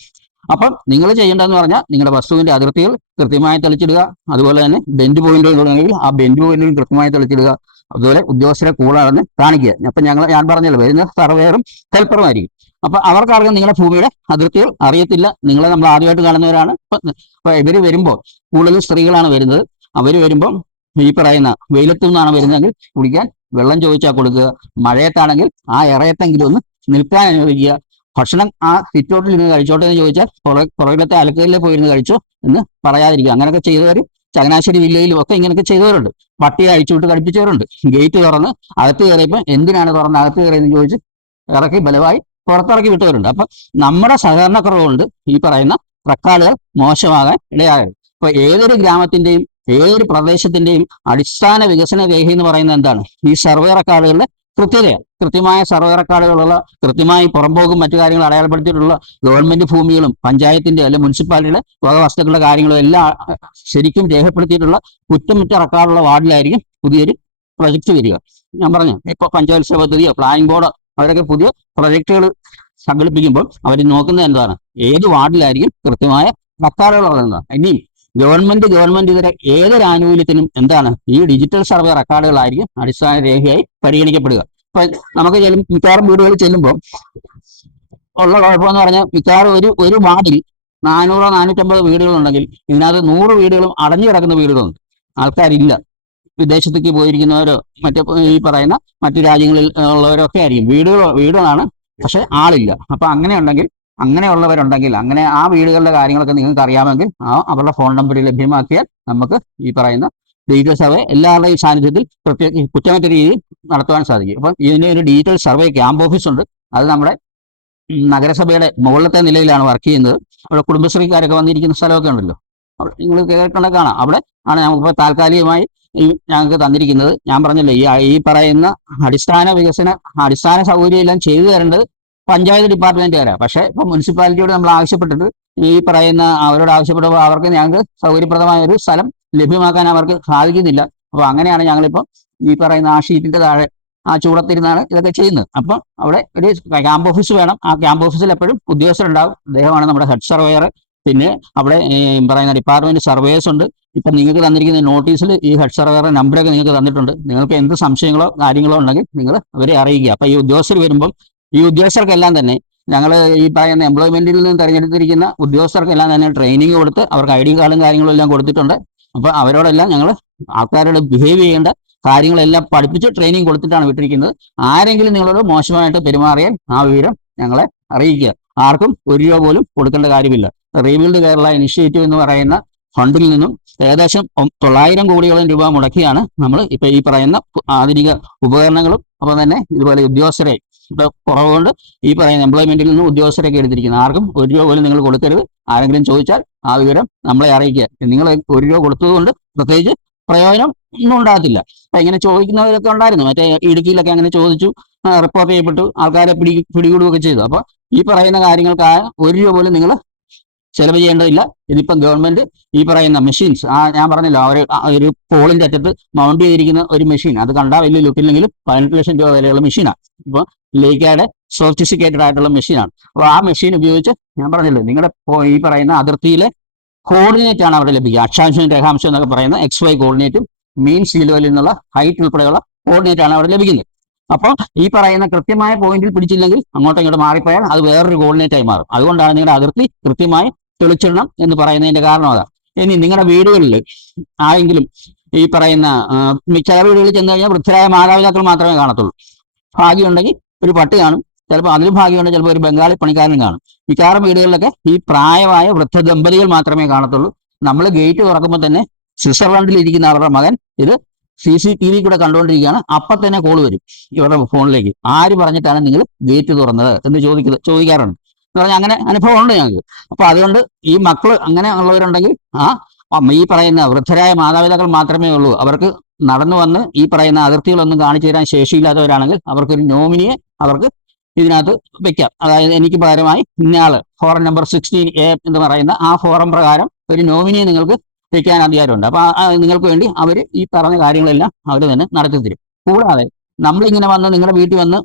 അപ്പം നിങ്ങൾ ചെയ്യേണ്ടതെന്ന് പറഞ്ഞാൽ, നിങ്ങളുടെ വസ്തുവിന്റെ അതിർത്തികൾ കൃത്യമായി തെളിച്ചിടുക. അതുപോലെ തന്നെ ബെൻഡ് പോയിന്റുകളുണ്ടെങ്കിൽ ആ ബെൻഡ് പോയിന്റുകൾ കൃത്യമായി തെളിച്ചിടുക. അതുപോലെ ഉദ്യോഗസ്ഥരെ കൂടാതെ കാണിക്കുക. അപ്പൊ ഞാൻ പറഞ്ഞല്ലോ, വരുന്ന സർവേയറും ഹെൽപ്പറും ആയിരിക്കും. അപ്പൊ അവർക്കാർക്കും നിങ്ങളുടെ ഭൂമിയുടെ അതിർത്തികൾ അറിയത്തില്ല. നിങ്ങളെ നമ്മൾ ആദ്യമായിട്ട് കാണുന്നവരാണ്. അപ്പൊ ഇവര് വരുമ്പോൾ കൂടുതലും സ്ത്രീകളാണ് വരുന്നത്. അവര് വരുമ്പോൾ ഈ പറയുന്ന വെയിലത്തു നിന്നാണ് വരുന്നതെങ്കിൽ കുടിക്കാൻ വെള്ളം ചോദിച്ചാൽ കൊടുക്കുക. മഴയത്താണെങ്കിൽ ആ ഇറയത്തെങ്കിലും ഒന്ന് നിൽക്കാൻ അനുവദിക്കുക. ഭക്ഷണം ആ സിറ്റൗട്ടിൽ നിന്ന് കഴിച്ചോട്ടെ എന്ന് ചോദിച്ചാൽ പുറകിലത്തെ അലക്കലിൽ പോയിരുന്ന് കഴിച്ചോ എന്ന് പറയാതിരിക്കുക. അങ്ങനെയൊക്കെ ചെയ്തവർ ചങ്ങനാശ്ശേരി വില്ലേജിലും ഒക്കെ ഇങ്ങനെയൊക്കെ ചെയ്തവരുണ്ട്. പട്ടിയെ അഴിച്ചുവിട്ട് കടിപ്പിച്ചവരുണ്ട്. ഗേറ്റ് തുറന്ന് അകത്ത് കയറിയപ്പോൾ എന്തിനാണ് തുറന്ന് അകത്ത് കയറിയെന്ന് ചോദിച്ച് ഇറക്കി ബലമായി പുറത്തിറക്കി വിട്ടവരുണ്ട്. അപ്പൊ നമ്മുടെ സഹകരണക്കുറവുകൊണ്ട് ഈ പറയുന്ന റെക്കോർഡുകൾ മോശമാകാൻ ഇടയാകരുത്. ഇപ്പൊ ഏതൊരു ഗ്രാമത്തിന്റെയും ഏതൊരു പ്രദേശത്തിന്റെയും അടിസ്ഥാന വികസന രേഖ എന്ന് പറയുന്നത് എന്താണ്? ഈ സർവേ റെക്കോർഡുകളുടെ കൃത്യതയാണ്. കൃത്യമായ സർവേ റെക്കോർഡുകളുള്ള, കൃത്യമായി പുറമ്പോക്കും മറ്റു കാര്യങ്ങൾ അടയാളപ്പെടുത്തിയിട്ടുള്ള ഗവൺമെന്റ് ഭൂമികളും പഞ്ചായത്തിന്റെ അല്ലെങ്കിൽ മുനിസിപ്പാലിറ്റിയുടെ വക വസ്തുക്കളുടെ കാര്യങ്ങളും എല്ലാം ശരിക്കും രേഖപ്പെടുത്തിയിട്ടുള്ള കുറ്റമറ്റ റെക്കോർഡുള്ള വാർഡിലായിരിക്കും പുതിയൊരു പ്രൊജക്ട് വരിക. ഞാൻ പറഞ്ഞു, ഇപ്പൊ പഞ്ചവത്സര പദ്ധതിയോ പ്ലാനിംഗ് ബോർഡോ അവരൊക്കെ പുതിയ പ്രൊജക്ടുകൾ സംഘടിപ്പിക്കുമ്പോൾ അവർ നോക്കുന്നത് എന്താണ്? ഏത് വാർഡിലായിരിക്കും കൃത്യമായ റെക്കോർഡുകൾ എന്താണ്. ഇനിയും ഗവൺമെന്റ് ഇതര ഏതൊരു ആനുകൂല്യത്തിനും എന്താണ് ഈ ഡിജിറ്റൽ സർവേ റെക്കോർഡുകളായിരിക്കും അടിസ്ഥാന രേഖയായി പരിഗണിക്കപ്പെടുക. ഇപ്പൊ നമുക്ക് മിക്കവാറും വീടുകളിൽ ചെല്ലുമ്പോൾ ഉള്ള കുഴപ്പമെന്ന് പറഞ്ഞാൽ, മിക്കവാറും ഒരു വാർഡിൽ 400-450 വീടുകളുണ്ടെങ്കിൽ ഇതിനകത്ത് 100 വീടുകളും അടഞ്ഞു കിടക്കുന്ന വീടുകളുണ്ട്. ആൾക്കാരില്ല, വിദേശത്തേക്ക് പോയിരിക്കുന്നവരോ ഈ പറയുന്ന മറ്റു രാജ്യങ്ങളിൽ ഉള്ളവരൊക്കെ ആയിരിക്കും. വീടുകളാണ്, പക്ഷെ ആളില്ല. അപ്പൊ അങ്ങനെയുള്ളവരുണ്ടെങ്കിൽ, അങ്ങനെ ആ വീടുകളുടെ കാര്യങ്ങളൊക്കെ നിങ്ങൾക്ക് അറിയാമെങ്കിൽ അവരുടെ ഫോൺ നമ്പർ ലഭ്യമാക്കിയാൽ നമുക്ക് ഈ പറയുന്ന ഡിജിറ്റൽ സർവേ എല്ലാവരുടെയും സാന്നിധ്യത്തിൽ കുറ്റമറ്റ രീതിയിൽ നടത്തുവാൻ സാധിക്കും. അപ്പം ഇതിന് ഒരു ഡിജിറ്റൽ സർവേ ക്യാമ്പ് ഓഫീസ് ഉണ്ട്. അത് നമ്മുടെ നഗരസഭയുടെ മുകളിലത്തെ നിലയിലാണ് വർക്ക് ചെയ്യുന്നത്. അവിടെ കുടുംബശ്രീക്കാരൊക്കെ വന്നിരിക്കുന്ന സ്ഥലമൊക്കെ ഉണ്ടല്ലോ, അവിടെ നിങ്ങൾ കേട്ടിട്ടുണ്ടെങ്കിൽ കാണാം. അവിടെ ആണ് ഞങ്ങൾക്ക് താൽക്കാലികമായി ഞങ്ങൾക്ക് തന്നിരിക്കുന്നത്. ഞാൻ പറഞ്ഞല്ലോ, ഈ പറയുന്ന അടിസ്ഥാന സൗകര്യം എല്ലാം ചെയ്തു തരേണ്ടത് പഞ്ചായത്ത് ഡിപ്പാർട്ട്മെന്റുകാരാണ്. പക്ഷെ ഇപ്പൊ മുനിസിപ്പാലിറ്റിയോട് നമ്മൾ ആവശ്യപ്പെട്ടിട്ട് ഈ പറയുന്ന അവരോട് ആവശ്യപ്പെട്ടപ്പോൾ അവർക്ക് ഞങ്ങൾക്ക് സൗകര്യപ്രദമായ ഒരു സ്ഥലം ലഭ്യമാക്കാൻ അവർക്ക് സാധിക്കുന്നില്ല. അപ്പൊ അങ്ങനെയാണ് ഞങ്ങളിപ്പോൾ ഈ പറയുന്ന ആ ഷീറ്റിന്റെ താഴെ ആ ചൂടത്തിരുന്നാണ് ഇതൊക്കെ ചെയ്യുന്നത്. അപ്പൊ അവിടെ ഒരു ക്യാമ്പ് ഓഫീസ് വേണം. ആ ക്യാമ്പ് ഓഫീസിൽ എപ്പോഴും ഉദ്യോഗസ്ഥരുണ്ടാവും. അദ്ദേഹമാണ് നമ്മുടെ ഹെഡ് സർവേയർ. പിന്നെ അവിടെ പറയുന്ന ഡിപ്പാർട്ട്മെന്റ് സർവേയേഴ്സ് ഉണ്ട്. ഇപ്പൊ നിങ്ങൾക്ക് തന്നിരിക്കുന്ന നോട്ടീസിൽ ഈ ഹെഡ് സർവേയറുടെ നമ്പറൊക്കെ നിങ്ങൾക്ക് തന്നിട്ടുണ്ട്. നിങ്ങൾക്ക് എന്ത് സംശയങ്ങളോ കാര്യങ്ങളോ ഉണ്ടെങ്കിൽ നിങ്ങൾ അവരെ അറിയിക്കുക. അപ്പൊ ഈ ഉദ്യോഗസ്ഥർ വരുമ്പോൾ ഈ ഉദ്യോഗസ്ഥർക്കെല്ലാം തന്നെ ഞങ്ങൾ ഈ പറയുന്ന എംപ്ലോയ്മെന്റിൽ നിന്ന് തിരഞ്ഞെടുത്തിരിക്കുന്ന ഉദ്യോഗസ്ഥർക്കെല്ലാം തന്നെ ട്രെയിനിങ് കൊടുത്ത് അവർക്ക് ID കാർഡും കാര്യങ്ങളും എല്ലാം കൊടുത്തിട്ടുണ്ട്. അപ്പോൾ അവരോടെല്ലാം ഞങ്ങൾ ആൾക്കാരോട് ബിഹേവ് ചെയ്യേണ്ട കാര്യങ്ങളെല്ലാം പഠിപ്പിച്ച് ട്രെയിനിങ് കൊടുത്തിട്ടാണ് വിട്ടിരിക്കുന്നത്. ആരെങ്കിലും നിങ്ങളോട് മോശമായിട്ട് പെരുമാറിയാൽ ആ വിവരം ഞങ്ങളെ അറിയിക്കുക. ആർക്കും ₹1 പോലും കൊടുക്കേണ്ട കാര്യമില്ല. റീബിൽഡ് കേരള ഇനിഷ്യേറ്റീവ് എന്ന് പറയുന്ന ഫണ്ടിൽ നിന്നും ഏകദേശം 900 കോടിയോളം രൂപ മുടക്കിയാണ് നമ്മൾ ഇപ്പൊ ഈ പറയുന്ന ആധുനിക ഉപകരണങ്ങളും അപ്പോൾ തന്നെ ഇതുപോലെ ഉദ്യോഗസ്ഥരെ ഇപ്പൊ കുറവുകൊണ്ട് ഈ പറയുന്ന എംപ്ലോയ്മെന്റിൽ നിന്നും ഉദ്യോഗസ്ഥരൊക്കെ എടുത്തിരിക്കുന്നത്. ആർക്കും ₹1 പോലും നിങ്ങൾ കൊടുക്കരുത്. ആരെങ്കിലും ചോദിച്ചാൽ ആ വിവരം നമ്മളെ അറിയിക്കുക. നിങ്ങൾ ₹1 കൊടുത്തതുകൊണ്ട് പ്രത്യേകിച്ച് പ്രയോജനം ഒന്നും ഉണ്ടാകത്തില്ല. അപ്പൊ ഇങ്ങനെ ചോദിക്കുന്നവരൊക്കെ ഉണ്ടായിരുന്നു. മറ്റേ ഇടുക്കിയിലൊക്കെ അങ്ങനെ ചോദിച്ചു, റിപ്പോർട്ട് ചെയ്യപ്പെട്ടു, ആൾക്കാരെ പിടികൂടുകയൊക്കെ ചെയ്തു. അപ്പൊ ഈ പറയുന്ന കാര്യങ്ങൾക്ക് ₹1 പോലും നിങ്ങൾ ചെലവ് ചെയ്യേണ്ടതില്ല. ഇതിപ്പം ഗവൺമെന്റ് ഈ പറയുന്ന മെഷീൻസ് ഞാൻ പറഞ്ഞല്ലോ ഒരു പോളിന്റെ അറ്റത്ത് മൗണ്ട് ചെയ്തിരിക്കുന്ന ഒരു മെഷീൻ, അത് കണ്ടാൽ വലിയ ലുക്കില്ലെങ്കിലും 18 ലക്ഷം രൂപ വിലയുള്ള മെഷീനാണ്. ഇപ്പൊ ലേക്കയുടെ സോഫിസ്റ്റിക്കേറ്റഡ് ആയിട്ടുള്ള മെഷീനാണ്. അപ്പോൾ ആ മെഷീൻ ഉപയോഗിച്ച് ഞാൻ പറഞ്ഞല്ലോ നിങ്ങളുടെ ഈ പറയുന്ന അതിർത്തിയിലെ കോർഡിനേറ്റ് ആണ് അവിടെ ലഭിക്കുക. അക്ഷാംശം രേഖാംശം എന്നൊക്കെ പറയുന്ന XY കോർഡിനേറ്റും മീൻ സീ ലെവലിൽ നിന്നുള്ള ഹൈറ്റ് ഉൾപ്പെടെയുള്ള കോർഡിനേറ്റ് ആണ് അവിടെ ലഭിക്കുന്നത്. അപ്പോൾ ഈ പറയുന്ന കൃത്യമായ പോയിന്റിൽ പിടിച്ചില്ലെങ്കിൽ അങ്ങോട്ടും ഇങ്ങോട്ട് മാറിപ്പോയാൽ അത് വേറൊരു കോർഡിനേറ്റ് ആയി മാറും. അതുകൊണ്ടാണ് നിങ്ങളുടെ അതിർത്തി കൃത്യമായി തെളിച്ചിടണം എന്ന് പറയുന്നതിന്റെ കാരണം അതാണ്. ഇനി നിങ്ങളുടെ വീടുകളിൽ ആരെങ്കിലും ഈ പറയുന്ന ചില വീടുകളിൽ ചെന്ന് കഴിഞ്ഞാൽ വൃദ്ധരായ മാതാപിതാക്കൾ മാത്രമേ കാണത്തുള്ളൂ. ഭാഗ്യമുണ്ടെങ്കിൽ ഒരു പട്ടി കാണും, ചിലപ്പോൾ അതിലും ഭാഗ്യമുണ്ടെങ്കിൽ ചിലപ്പോൾ ഒരു ബംഗാളി പണിക്കാരനും കാണും. മിക്കവാറും വീടുകളിലൊക്കെ ഈ പ്രായമായ വൃദ്ധ ദമ്പതികൾ മാത്രമേ കാണത്തുള്ളൂ. നമ്മൾ ഗേറ്റ് തുറക്കുമ്പോൾ തന്നെ സ്വിറ്റ്സർലൻഡിൽ ഇരിക്കുന്ന അവരുടെ മകൻ ഇത് CCTV കൂടെ കണ്ടുകൊണ്ടിരിക്കുകയാണ്. അപ്പൊ തന്നെ കോൾ വരും ഇവരുടെ ഫോണിലേക്ക്, ആര് പറഞ്ഞിട്ടാണ് നിങ്ങൾ ഗേറ്റ് തുറന്നത് എന്ന് ചോദിക്കാറുണ്ട്. എന്ന് പറഞ്ഞാൽ അങ്ങനെ അനുഭവം ഉണ്ട് ഞങ്ങൾക്ക്. അപ്പൊ അതുകൊണ്ട് ഈ മക്കള് അങ്ങനെ ഉള്ളവരുണ്ടെങ്കിൽ ഈ പറയുന്ന വൃദ്ധരായ മാതാപിതാക്കൾ മാത്രമേ ഉള്ളൂ. അവർക്ക് നടന്നു വന്ന് ഈ പറയുന്ന അതിർത്തികളൊന്നും കാണിച്ചു തരാൻ ശേഷിയില്ലാത്തവരാണെങ്കിൽ അവർക്കൊരു നോമിനിയെ അവർക്ക് ഇതിനകത്ത് വെക്കാം. അതായത് എനിക്ക് പകരമായി ഇന്നയാള് ഫോറം നമ്പർ 16A എന്ന് പറയുന്ന ആ ഫോറം പ്രകാരം ഒരു നോമിനിയെ നിങ്ങൾക്ക് വെക്കാൻ അധികാരമുണ്ട്. അപ്പൊ നിങ്ങൾക്ക് വേണ്ടി അവർ ഈ പറഞ്ഞ കാര്യങ്ങളെല്ലാം അവർ തന്നെ നടത്തി തരും. കൂടാതെ നമ്മളിങ്ങനെ വന്ന് നിങ്ങളുടെ വീട്ടിൽ വന്ന്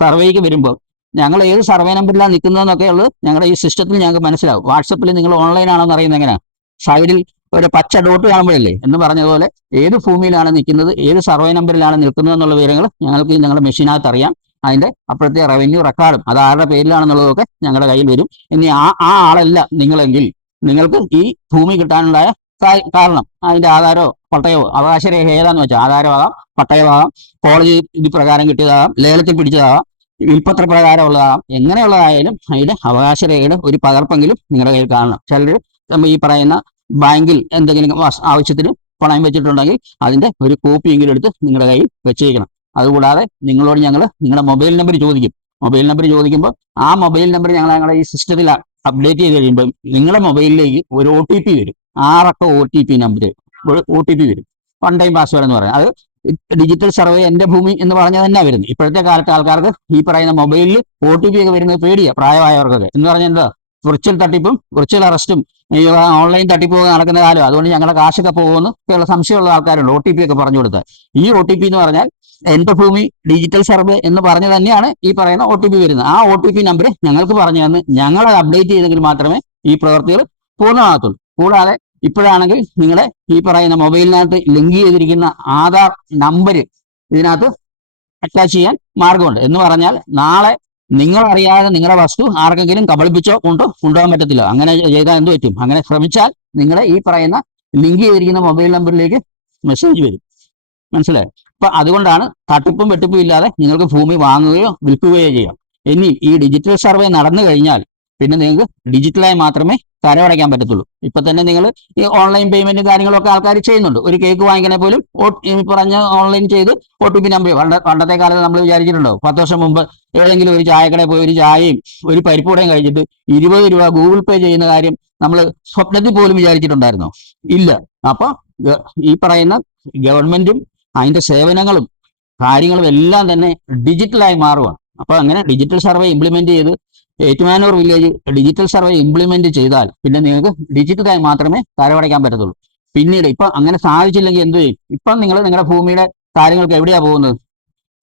സർവേക്ക് വരുമ്പോൾ ഞങ്ങൾ ഏത് സർവേ നമ്പറിലാണ് നിൽക്കുന്നതെന്നൊക്കെ ഉള്ളത് ഞങ്ങളുടെ ഈ സിസ്റ്റത്തിൽ ഞങ്ങൾക്ക് മനസ്സിലാവും. വാട്സപ്പിൽ നിങ്ങൾ ഓൺലൈൻ ആണോ എന്ന് അറിയുന്നത് എങ്ങനെയാണ്? സൈഡിൽ ഒരു പച്ച ഡോട്ട് കാണുമ്പോഴല്ലേ എന്ന് പറഞ്ഞതുപോലെ ഏത് ഭൂമിയിലാണ് നിൽക്കുന്നത്, ഏത് സർവേ നമ്പറിലാണ് നിൽക്കുന്നത് എന്നുള്ള വിവരങ്ങൾ ഞങ്ങൾക്ക് ഞങ്ങളുടെ മെഷീനകത്ത് അറിയാം. അതിന്റെ അപ്പോഴത്തെ റവന്യൂ റെക്കോർഡും അത് ആരുടെ പേരിലാണെന്നുള്ളതൊക്കെ ഞങ്ങളുടെ കയ്യിൽ വരും. ഇനി ആ ആളല്ല നിങ്ങളെങ്കിൽ നിങ്ങൾക്ക് ഈ ഭൂമി കിട്ടാനുണ്ടായ കാരണം അതിന്റെ ആധാരോ പട്ടയോ അവകാശരേഖ ഏതാന്ന് വെച്ചാൽ ആധാരമാകാം, പട്ടയമാകാം, കോളേജ് ഇത് പ്രകാരം കിട്ടിയതാകാം, ലേലത്തിൽ പിടിച്ചതാകാം, വിൽപ്പത്ര പ്രകാരം ഉള്ളതാകാം, എങ്ങനെയുള്ളതായാലും അതിന്റെ അവകാശരേഖയുടെ ഒരു പകർപ്പെങ്കിലും നിങ്ങളുടെ കയ്യിൽ കാണണം. ചിലർ ഈ പറയുന്ന ബാങ്കിൽ എന്തെങ്കിലും ആവശ്യത്തിന് പണയം വെച്ചിട്ടുണ്ടെങ്കിൽ അതിന്റെ ഒരു കോപ്പിയെങ്കിലും എടുത്ത് നിങ്ങളുടെ കയ്യിൽ വെച്ചേക്കണം. അതുകൂടാതെ നിങ്ങളോട് ഞങ്ങൾ നിങ്ങളുടെ മൊബൈൽ നമ്പർ ചോദിക്കും. മൊബൈൽ നമ്പർ ചോദിക്കുമ്പോൾ ആ മൊബൈൽ നമ്പർ ഞങ്ങളുടെ ഈ സിസ്റ്റത്തിൽ അപ്ഡേറ്റ് ചെയ്ത് കഴിയുമ്പോൾ നിങ്ങളുടെ മൊബൈലിലേക്ക് ഒരു OTP വരും. 6 അക്ക OTP നമ്പർ OTP വരും. 1 ടൈം പാസ്വേഡ് എന്ന് പറയുന്നത്. അത് ഡിജിറ്റൽ സർവേ എന്റെ ഭൂമി എന്ന് പറഞ്ഞാൽ തന്നെ വരുന്നത്. ഇപ്പോഴത്തെ കാലത്ത് ആൾക്കാർക്ക് ഈ പറയുന്ന മൊബൈലിൽ OTP ഒക്കെ വരുന്നത് പേടിയാണ്, പ്രായമായവർക്കൊക്കെ. എന്ന് പറഞ്ഞാൽ എന്താ, വിർച്വൽ തട്ടിപ്പും വിർച്വൽ അറസ്റ്റും ഓൺലൈൻ തട്ടിപ്പും നടക്കുന്ന കാലം. അതുകൊണ്ട് ഞങ്ങളുടെ കാശൊക്കെ പോകുമെന്ന് ഒക്കെയുള്ള സംശയമുള്ള ആൾക്കാരുണ്ട് OTP ഒക്കെ പറഞ്ഞു കൊടുത്താൽ. ഈ OTP എന്ന് പറഞ്ഞാൽ എന്റെ ഭൂമി ഡിജിറ്റൽ സർവേ എന്ന് പറഞ്ഞ് തന്നെയാണ് ഈ പറയുന്ന OTP വരുന്നത്. ആ OTP നമ്പർ ഞങ്ങൾക്ക് പറഞ്ഞു തന്ന് ഞങ്ങളത് അപ്ഡേറ്റ് ചെയ്തെങ്കിൽ മാത്രമേ ഈ പ്രവൃത്തികൾ പൂർണ്ണമാകത്തുള്ളൂ. കൂടാതെ ഇപ്പോഴാണെങ്കിൽ നിങ്ങളെ ഈ പറയുന്ന മൊബൈലിനകത്ത് ലിങ്ക് ചെയ്തിരിക്കുന്ന ആധാർ നമ്പർ ഇതിനകത്ത് അറ്റാച്ച് ചെയ്യാൻ മാർഗമുണ്ട്. എന്ന് പറഞ്ഞാൽ നാളെ നിങ്ങളറിയാതെ നിങ്ങളുടെ വസ്തു ആർക്കെങ്കിലും കബളിപ്പിച്ചോ കൊണ്ടുപോകാൻ പറ്റത്തില്ല. അങ്ങനെ ചെയ്താൽ എന്ത് പറ്റും? അങ്ങനെ ശ്രമിച്ചാൽ നിങ്ങളെ ഈ പറയുന്ന ലിങ്ക് ചെയ്തിരിക്കുന്ന മൊബൈൽ നമ്പറിലേക്ക് മെസ്സേജ് വരും. മനസ്സിലായോ? അപ്പൊ അതുകൊണ്ടാണ് തട്ടിപ്പും വെട്ടിപ്പും ഇല്ലാതെ നിങ്ങൾക്ക് ഭൂമി വാങ്ങുകയോ വിൽക്കുകയോ ചെയ്യാം. ഇനി ഈ ഡിജിറ്റൽ സർവേ നടന്നു കഴിഞ്ഞാൽ പിന്നെ നിങ്ങൾക്ക് ഡിജിറ്റലായി മാത്രമേ കരമടയ്ക്കാൻ പറ്റത്തുള്ളൂ. ഇപ്പൊ തന്നെ നിങ്ങൾ ഈ ഓൺലൈൻ പേയ്മെന്റും കാര്യങ്ങളൊക്കെ ആൾക്കാർ ചെയ്യുന്നുണ്ട്. ഒരു കേക്ക് വാങ്ങിക്കണേ പോലും പറഞ്ഞ ഓൺലൈൻ ചെയ്ത് OTP നമ്പർ. പണ്ടത്തെ കാലത്ത് നമ്മൾ വിചാരിച്ചിട്ടുണ്ടോ 10 വർഷം മുമ്പ് ഏതെങ്കിലും ഒരു ചായക്കടയിൽ പോയി ഒരു ചായയും ഒരു പരിപ്പൂടയും കഴിച്ചിട്ട് 20 രൂപ ഗൂഗിൾ പേ ചെയ്യുന്ന കാര്യം നമ്മൾ സ്വപ്നത്തിൽ പോലും വിചാരിച്ചിട്ടുണ്ടായിരുന്നോ? ഇല്ല. അപ്പൊ ഈ പറയുന്ന ഗവൺമെന്റും അതിന്റെ സേവനങ്ങളും കാര്യങ്ങളും എല്ലാം തന്നെ ഡിജിറ്റലായി മാറുകയാണ്. അപ്പൊ അങ്ങനെ ഡിജിറ്റൽ സർവേ ഇംപ്ലിമെന്റ് ചെയ്ത് Ettumanoor village digital survey implement ചെയ്താൽ പിന്നെ നിങ്ങൾക്ക് ഡിജിറ്റലായി മാത്രമേ കരമടയ്ക്കാൻ പറ്റത്തുള്ളൂ. പിന്നീട് ഇപ്പൊ അങ്ങനെ സാധിച്ചില്ലെങ്കിൽ എന്ത് ചെയ്യും? ഇപ്പം നിങ്ങൾ നിങ്ങളുടെ ഭൂമിയുടെ കാര്യങ്ങൾക്ക് എവിടെയാ പോകുന്നത്?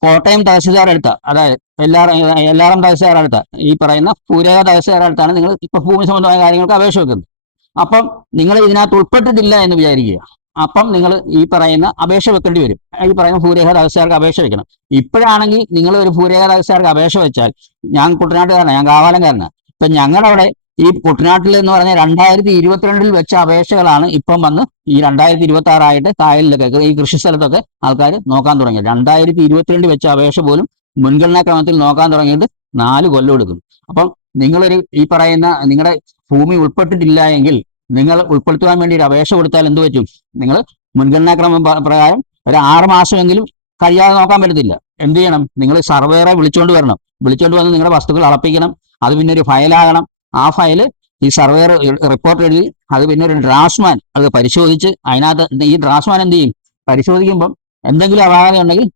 കോട്ടയം തഹസിൽദാർ അടുത്ത, അതായത് എല്ലാറും തഹസിൽദാർ അടുത്ത, ഈ പറയുന്ന പൂരക തഹസിൽദാർ അടുത്താണ് നിങ്ങൾ ഇപ്പൊ ഭൂമി സംബന്ധമായ കാര്യങ്ങൾക്ക് അപേക്ഷ വെക്കുന്നത്. അപ്പം നിങ്ങൾ ഇതിനകത്ത് ഉൾപ്പെട്ടിട്ടില്ല എന്ന് വിചാരിക്കുക. അപ്പം നിങ്ങൾ ഈ പറയുന്ന അപേക്ഷ വെക്കേണ്ടി വരും. ഈ പറയുന്ന ഭൂരേഖ രഹസ്യക്കാർക്ക് അപേക്ഷ വെക്കണം. ഇപ്പോഴാണെങ്കിൽ നിങ്ങൾ ഒരു ഭൂരേഖ രഹസ്യക്കാർക്ക് അപേക്ഷ വെച്ചാൽ, ഞാൻ കുട്ടനാട്ടുകാരനാണ്, ഞാൻ കാവാലംകാരനാണ്. ഇപ്പൊ ഞങ്ങളവിടെ ഈ കുട്ടനാട്ടിൽ എന്ന് പറഞ്ഞാൽ 2022 വെച്ച അപേക്ഷകളാണ് ഇപ്പം വന്ന് ഈ 2026 കായലിലൊക്കെ ഈ കൃഷി സ്ഥലത്തൊക്കെ ആൾക്കാർ നോക്കാൻ തുടങ്ങിയത്. 2022 വെച്ച അപേക്ഷ പോലും മുൻഗണനാ ക്രമത്തിൽ നോക്കാൻ തുടങ്ങിയിട്ട് 4 കൊല്ലം എടുക്കും. അപ്പം നിങ്ങളൊരു ഈ പറയുന്ന നിങ്ങളുടെ ഭൂമി ഉൾപ്പെട്ടിട്ടില്ല എങ്കിൽ നിങ്ങൾ ഉൾപ്പെടുത്തുവാൻ വേണ്ടി ഒരു അപേക്ഷ കൊടുത്താൽ എന്ത് പറ്റും? നിങ്ങൾ മുൻഗണനാക്രമം പ്രകാരം ഒരു 6 മാസമെങ്കിലും കഴിയാതെ നോക്കാൻ പറ്റത്തില്ല. എന്ത് ചെയ്യണം? നിങ്ങൾ സർവേറെ വിളിച്ചുകൊണ്ട് വരണം. വിളിച്ചുകൊണ്ട് വന്ന് നിങ്ങളുടെ വസ്തുക്കൾ അളപ്പിക്കണം. അത് പിന്നെ ഒരു ഫയലാകണം. ആ ഫയല് ഈ സർവേർ റിപ്പോർട്ട് എഴുതി അത് പിന്നെ ഒരു ഡ്രാഫ്റ്റ്സ്മാൻ അത് പരിശോധിച്ച് അതിനകത്ത് ഈ ഡ്രാഫ്റ്റ്സ്മാൻ എന്ത് ചെയ്യും? പരിശോധിക്കുമ്പം എന്തെങ്കിലും അപാകത ഉണ്ടെങ്കിൽ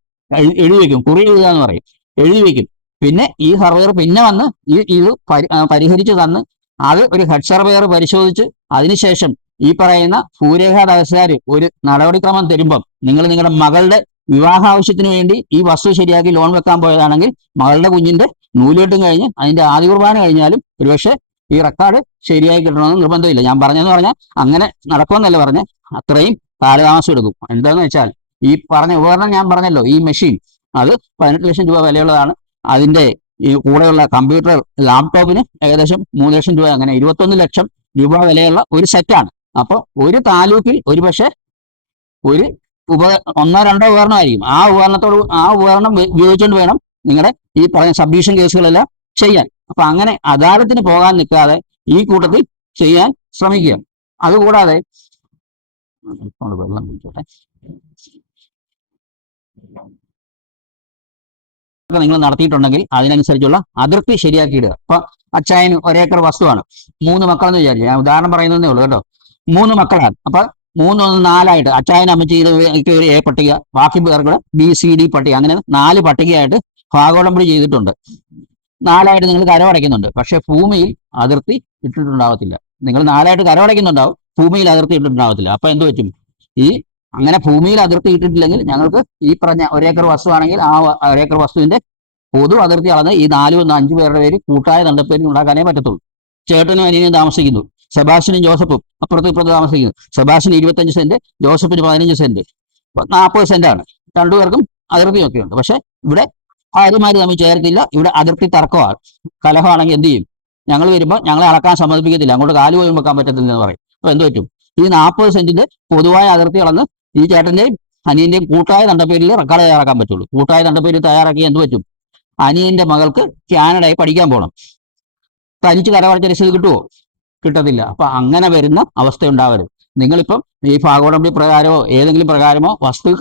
എഴുതി വെക്കും. കുറി എഴുതുക എന്ന് പറയും, എഴുതി വെക്കും. പിന്നെ ഈ സർവേർ പിന്നെ വന്ന് ഇത് പരിഹരിച്ച് തന്ന് അത് ഒരു ഹെഡ് സർവേയർ പരിശോധിച്ച് അതിനുശേഷം ഈ പറയുന്ന ഭൂരേഖാ രഹസ്യക്കാർ ഒരു നടപടിക്രമം തരുമ്പം നിങ്ങൾ നിങ്ങളുടെ മകളുടെ വിവാഹ ആവശ്യത്തിന് വേണ്ടി ഈ വസ്തു ശരിയാക്കി ലോൺ വെക്കാൻ പോയതാണെങ്കിൽ മകളുടെ കുഞ്ഞിന്റെ നൂലുകെട്ടും കഴിഞ്ഞ് അതിന്റെ ആദ്യ കുർബാന കഴിഞ്ഞാലും ഒരുപക്ഷെ ഈ റെക്കോർഡ് ശരിയായി കിട്ടണമെന്ന് നിർബന്ധമില്ല. ഞാൻ പറഞ്ഞെന്ന് പറഞ്ഞാൽ അങ്ങനെ നടക്കുമെന്നല്ല പറഞ്ഞ്, അത്രയും കാലതാമസം എടുക്കും. എന്താണെന്ന് വെച്ചാൽ ഈ പറഞ്ഞ ഉപകരണം ഞാൻ പറഞ്ഞല്ലോ, ഈ മെഷീൻ അത് 18 ലക്ഷം രൂപ വിലയുള്ളതാണ്. അതിന്റെ ഈ കൂടെയുള്ള കമ്പ്യൂട്ടർ ലാപ്ടോപ്പിന് ഏകദേശം 3 ലക്ഷം രൂപ, അങ്ങനെ 21 ലക്ഷം രൂപ വിലയുള്ള ഒരു സെറ്റാണ്. അപ്പൊ ഒരു താലൂക്കിൽ ഒരു പക്ഷെ ഒരു ഒന്നോ രണ്ടോ ഉപകരണമായിരിക്കും. ആ ഉപകരണം ഉപയോഗിച്ചുകൊണ്ട് വേണം നിങ്ങളുടെ ഈ പറഞ്ഞ സബ്ഡിവിഷൻ കേസുകളെല്ലാം ചെയ്യാൻ. അപ്പൊ അങ്ങനെ അദാലത്തിന് പോകാൻ നിൽക്കാതെ ഈ കൂട്ടത്തിൽ ചെയ്യാൻ ശ്രമിക്കുക. അതുകൂടാതെ വെള്ളം കുടിച്ചോട്ടെ. നിങ്ങൾ നടത്തിയിട്ടുണ്ടെങ്കിൽ അതിനനുസരിച്ചുള്ള അതിർത്തി ശരിയാക്കിയിടുക. അപ്പൊ അച്ചായന് 1 ഏക്കർ വസ്തുവാണ്, 3 മക്കളെന്ന് വിചാരിച്ചു, ഞാൻ ഉദാഹരണം പറയുന്നതേ ഉള്ളൂ കേട്ടോ. 3 മക്കളാണ്. അപ്പൊ 3 1 4 അച്ചായൻ അമ്മച്ചി ചെയ്ത ഒരു എ പട്ടിക, ബാക്കി പേർക്ക് BCD പട്ടിക, അങ്ങനെ 4 പട്ടികയായിട്ട് ഭാഗോടമ്പടി ചെയ്തിട്ടുണ്ട്. 4 നിങ്ങൾ കരമടയ്ക്കുന്നുണ്ട്. പക്ഷെ ഭൂമിയിൽ അതിർത്തി ഇട്ടിട്ടുണ്ടാവത്തില്ല. നിങ്ങൾ 4 കരമടയ്ക്കുന്നുണ്ടാവും, ഭൂമിയിൽ അതിർത്തി ഇട്ടിട്ടുണ്ടാവത്തില്ല. അപ്പൊ എന്ത് പറ്റും? ഈ അങ്ങനെ ഭൂമിയിൽ അതിർത്തി ഇട്ടിട്ടില്ലെങ്കിൽ ഞങ്ങൾക്ക് ഈ പറഞ്ഞ 1 ഏക്കർ വസ്തുവാണെങ്കിൽ ആ 1 ഏക്കർ വസ്തുവിന്റെ പൊതു അതിർത്തി അളന്ന് ഈ 4 5 പേരുടെ പേര് കൂട്ടായ തണ്ടപ്പേരിൽ ഉണ്ടാക്കാനേ പറ്റത്തുള്ളൂ. ചേട്ടനും അനിയനും താമസിക്കുന്നു, സെബാസ്റ്റ്യനും ജോസഫും അപ്പുറത്ത് ഇപ്പുറത്ത് താമസിക്കുന്നു. സെബാസ്റ്റ്യന് 25 സെന്റ്, ജോസഫിന് 15 സെന്റ്, 40 സെന്റാണ്. രണ്ടുപേർക്കും അതിർത്തിയൊക്കെ ഉണ്ട്. പക്ഷെ ഇവിടെ ഭാര്യമാര് തമ്മിൽ ചേർത്തില്ല. ഇവിടെ അതിർത്തി തർക്കമാണ്, കലഹമാണെങ്കിൽ എന്ത് ചെയ്യും? ഞങ്ങൾ വരുമ്പോൾ ഞങ്ങളെ അളക്കാൻ സമ്മതിപ്പിക്കത്തില്ല, അങ്ങോട്ട് കാല് പോലും വെക്കാൻ പറ്റത്തില്ല എന്ന് പറയും. അപ്പൊ എന്ത് പറ്റും? ഈ 40 സെന്റിന്റെ പൊതുവായ അതിർത്തി അളന്ന് ഈ ചേട്ടന്റെയും അനിയന്റെയും കൂട്ടായ തണ്ടപ്പേരിൽ റെക്കോർഡ് തയ്യാറാക്കാൻ പറ്റുള്ളൂ. കൂട്ടായ തണ്ടപ്പേരിൽ തയ്യാറാക്കി എന്ത് പറ്റും? അനിയന്റെ മകൾക്ക് കാനഡയിൽ പഠിക്കാൻ പോകണം, തനിച്ച് കരമടച്ച രസീത് കിട്ടുമോ? കിട്ടത്തില്ല. അപ്പൊ അങ്ങനെ വരുന്ന അവസ്ഥ ഉണ്ടാവരുത്. നിങ്ങളിപ്പം ഈ ഭാഗോടമ്പടി പ്രകാരമോ ഏതെങ്കിലും പ്രകാരമോ വസ്തു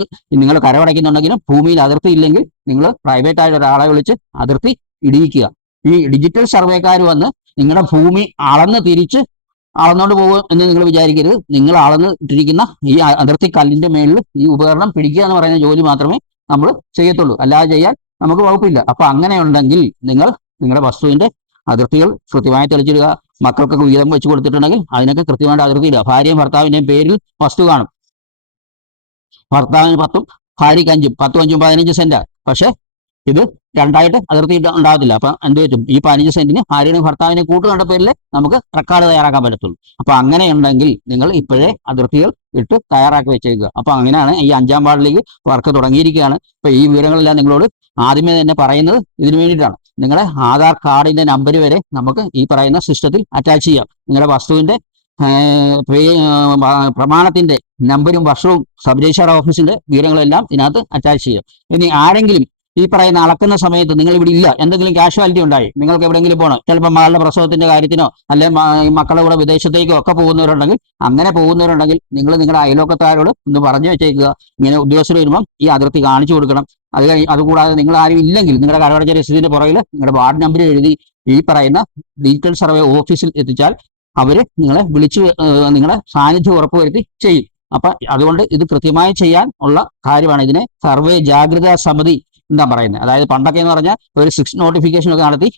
നിങ്ങൾ കരമടയ്ക്കുന്നുണ്ടെങ്കിലും ഭൂമിയിൽ അതിർത്തി ഇല്ലെങ്കിൽ നിങ്ങൾ പ്രൈവറ്റ് ആയിട്ട് ഒരാളെ വിളിച്ച് അതിർത്തി ഇടിയിക്കുക. ഈ ഡിജിറ്റൽ സർവേക്കാർ വന്ന് നിങ്ങളുടെ ഭൂമി അളന്ന് തിരിച്ച് അളന്നോണ്ട് പോകും എന്ന് നിങ്ങൾ വിചാരിക്കരുത്. നിങ്ങൾ അളന്ന് ഇട്ടിരിക്കുന്ന ഈ അതിർത്തി കല്ലിന്റെ മേളിൽ ഈ ഉപകരണം പിടിക്കുക എന്ന് പറയുന്ന ജോലി മാത്രമേ നമ്മൾ ചെയ്യത്തുള്ളൂ, അല്ലാതെ ചെയ്യാൻ നമുക്ക് വകുപ്പില്ല. അപ്പൊ അങ്ങനെ ഉണ്ടെങ്കിൽ നിങ്ങൾ നിങ്ങളുടെ വസ്തുവിന്റെ അതിർത്തികൾ കൃത്യമായി തെളിച്ചിടുക. മക്കൾക്കൊക്കെ വീതം വെച്ച് കൊടുത്തിട്ടുണ്ടെങ്കിൽ അതിനൊക്കെ കൃത്യമായിട്ട് അതിർത്തി ഇടുക. ഭാര്യയും ഭർത്താവിന്റെയും പേരിൽ വസ്തു കാണും. ഭർത്താവിന് 10ഉം ഭാര്യയ്ക്ക് 5ഉം, 10 5 15 സെന്റാ. പക്ഷെ ഇത് രണ്ടായിട്ട് അതിർത്തി ഉണ്ടാകത്തില്ല. അപ്പൊ എന്ത് പറ്റും? ഈ 15 സെന്റിന് ഭാര്യയും ഭർത്താവിനെ കൂട്ടുകണ്ട പേരിൽ നമുക്ക് റെക്കോർഡ് തയ്യാറാക്കാൻ പറ്റത്തുള്ളൂ. അപ്പൊ അങ്ങനെ ഉണ്ടെങ്കിൽ നിങ്ങൾ ഇപ്പോഴേ അതിർത്തികൾ ഇട്ട് തയ്യാറാക്കി വെച്ചേക്കുക. അപ്പൊ അങ്ങനെയാണ് ഈ 5ാം വാർഡിലേക്ക് വർക്ക് തുടങ്ങിയിരിക്കുകയാണ്. ഇപ്പൊ ഈ വിവരങ്ങളെല്ലാം നിങ്ങളോട് ആദ്യമേ തന്നെ പറയുന്നത് ഇതിനു വേണ്ടിയിട്ടാണ്. നിങ്ങളുടെ ആധാർ കാർഡിന്റെ നമ്പർ വരെ നമുക്ക് ഈ പറയുന്ന സിസ്റ്റത്തിൽ അറ്റാച്ച് ചെയ്യാം. നിങ്ങളുടെ വസ്തുവിന്റെ പ്രമാണത്തിന്റെ നമ്പരും വർഷവും സബ് രജിസ്ട്രാർ ഓഫീസിന്റെ വിവരങ്ങളെല്ലാം ഇതിനകത്ത് അറ്റാച്ച് ചെയ്യാം. ഇനി ആരെങ്കിലും ഈ പറയുന്ന അളക്കുന്ന സമയത്ത് നിങ്ങൾ ഇവിടെ ഇല്ല, എന്തെങ്കിലും കാഷ്വാലിറ്റി ഉണ്ടായി, നിങ്ങൾക്ക് എവിടെയെങ്കിലും പോകണം, ചിലപ്പോൾ മകളുടെ പ്രസവത്തിന്റെ കാര്യത്തിനോ അല്ലെങ്കിൽ മക്കളുടെ കൂടെ വിദേശത്തേക്കോ ഒക്കെ പോകുന്നവരുണ്ടെങ്കിൽ, അങ്ങനെ പോകുന്നവരുണ്ടെങ്കിൽ നിങ്ങൾ നിങ്ങളുടെ അയലോക്കത്താരോട് ഒന്ന് പറഞ്ഞു വെച്ചേക്കുക. ഇങ്ങനെ ഉദ്യോഗസ്ഥർ വരുമ്പം ഈ അതിർത്തി കാണിച്ചു കൊടുക്കണം. അതുകൂടാതെ നിങ്ങൾ ആരും ഇല്ലെങ്കിൽ നിങ്ങളുടെ കരമടച്ച രസീതിന്റെ പുറകിൽ നിങ്ങളുടെ വാർഡ് നമ്പർ എഴുതി ഈ പറയുന്ന ഡിജിറ്റൽ സർവേ ഓഫീസിൽ എത്തിച്ചാൽ അവര് നിങ്ങളെ വിളിച്ച് നിങ്ങളുടെ സാന്നിധ്യം ഉറപ്പുവരുത്തി ചെയ്യും. അപ്പൊ അതുകൊണ്ട് ഇത് കൃത്യമായി ചെയ്യാൻ ഉള്ള കാര്യമാണ്. ഇതിനെ സർവേ ജാഗ്രതാ സമിതി എന്താ പറയുന്നത്. അതായത് പണ്ടൊക്കെ എന്ന് പറഞ്ഞാൽ ഒരു 6 നോട്ടിഫിക്കേഷൻ ഒക്കെ നടത്തി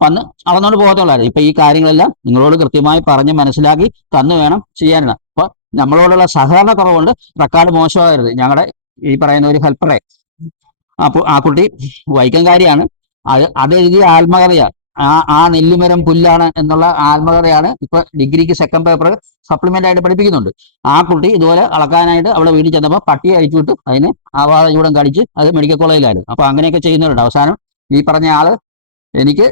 വന്ന് അളന്നോണ്ട് പോകത്തുള്ളായിരുന്നു. ഇപ്പൊ ഈ കാര്യങ്ങളെല്ലാം നിങ്ങളോട് കൃത്യമായി പറഞ്ഞ് മനസ്സിലാക്കി തന്നു വേണം ചെയ്യാനാണ്. അപ്പൊ നമ്മളോടുള്ള സഹകരണ കുറവുകൊണ്ട് റെക്കോർഡ് മോശമാകരുത്. ഞങ്ങളുടെ ഈ പറയുന്ന ഒരു ഹെൽപ്പറെ, അപ്പോൾ ആ കുട്ടി വൈക്കംകാരിയാണ്, അത് എഴുതിയ ആത്മകഥയാണ്. ആ നെല്ലിമരം പുല്ലാണ് എന്നുള്ള ആത്മകഥയാണ് ഇപ്പൊ ഡിഗ്രിക്ക് സെക്കൻഡ് പേപ്പർ സപ്ലിമെന്റ് ആയിട്ട് പഠിപ്പിക്കുന്നുണ്ട്. ആ കുട്ടി ഇതുപോലെ അളക്കാനായിട്ട് അവിടെ വീട്ടിൽ ചെന്നപ്പോൾ പട്ടിയെ അഴിച്ചു വിട്ട് അതിന് ആവാത ചൂടം കടിച്ച് അത് മെഡിക്കൽ കോളേജിലായിരുന്നു. അപ്പൊ അങ്ങനെയൊക്കെ ചെയ്യുന്നവരുണ്ട്. അവസാനം ഈ പറഞ്ഞ ആള് എനിക്ക്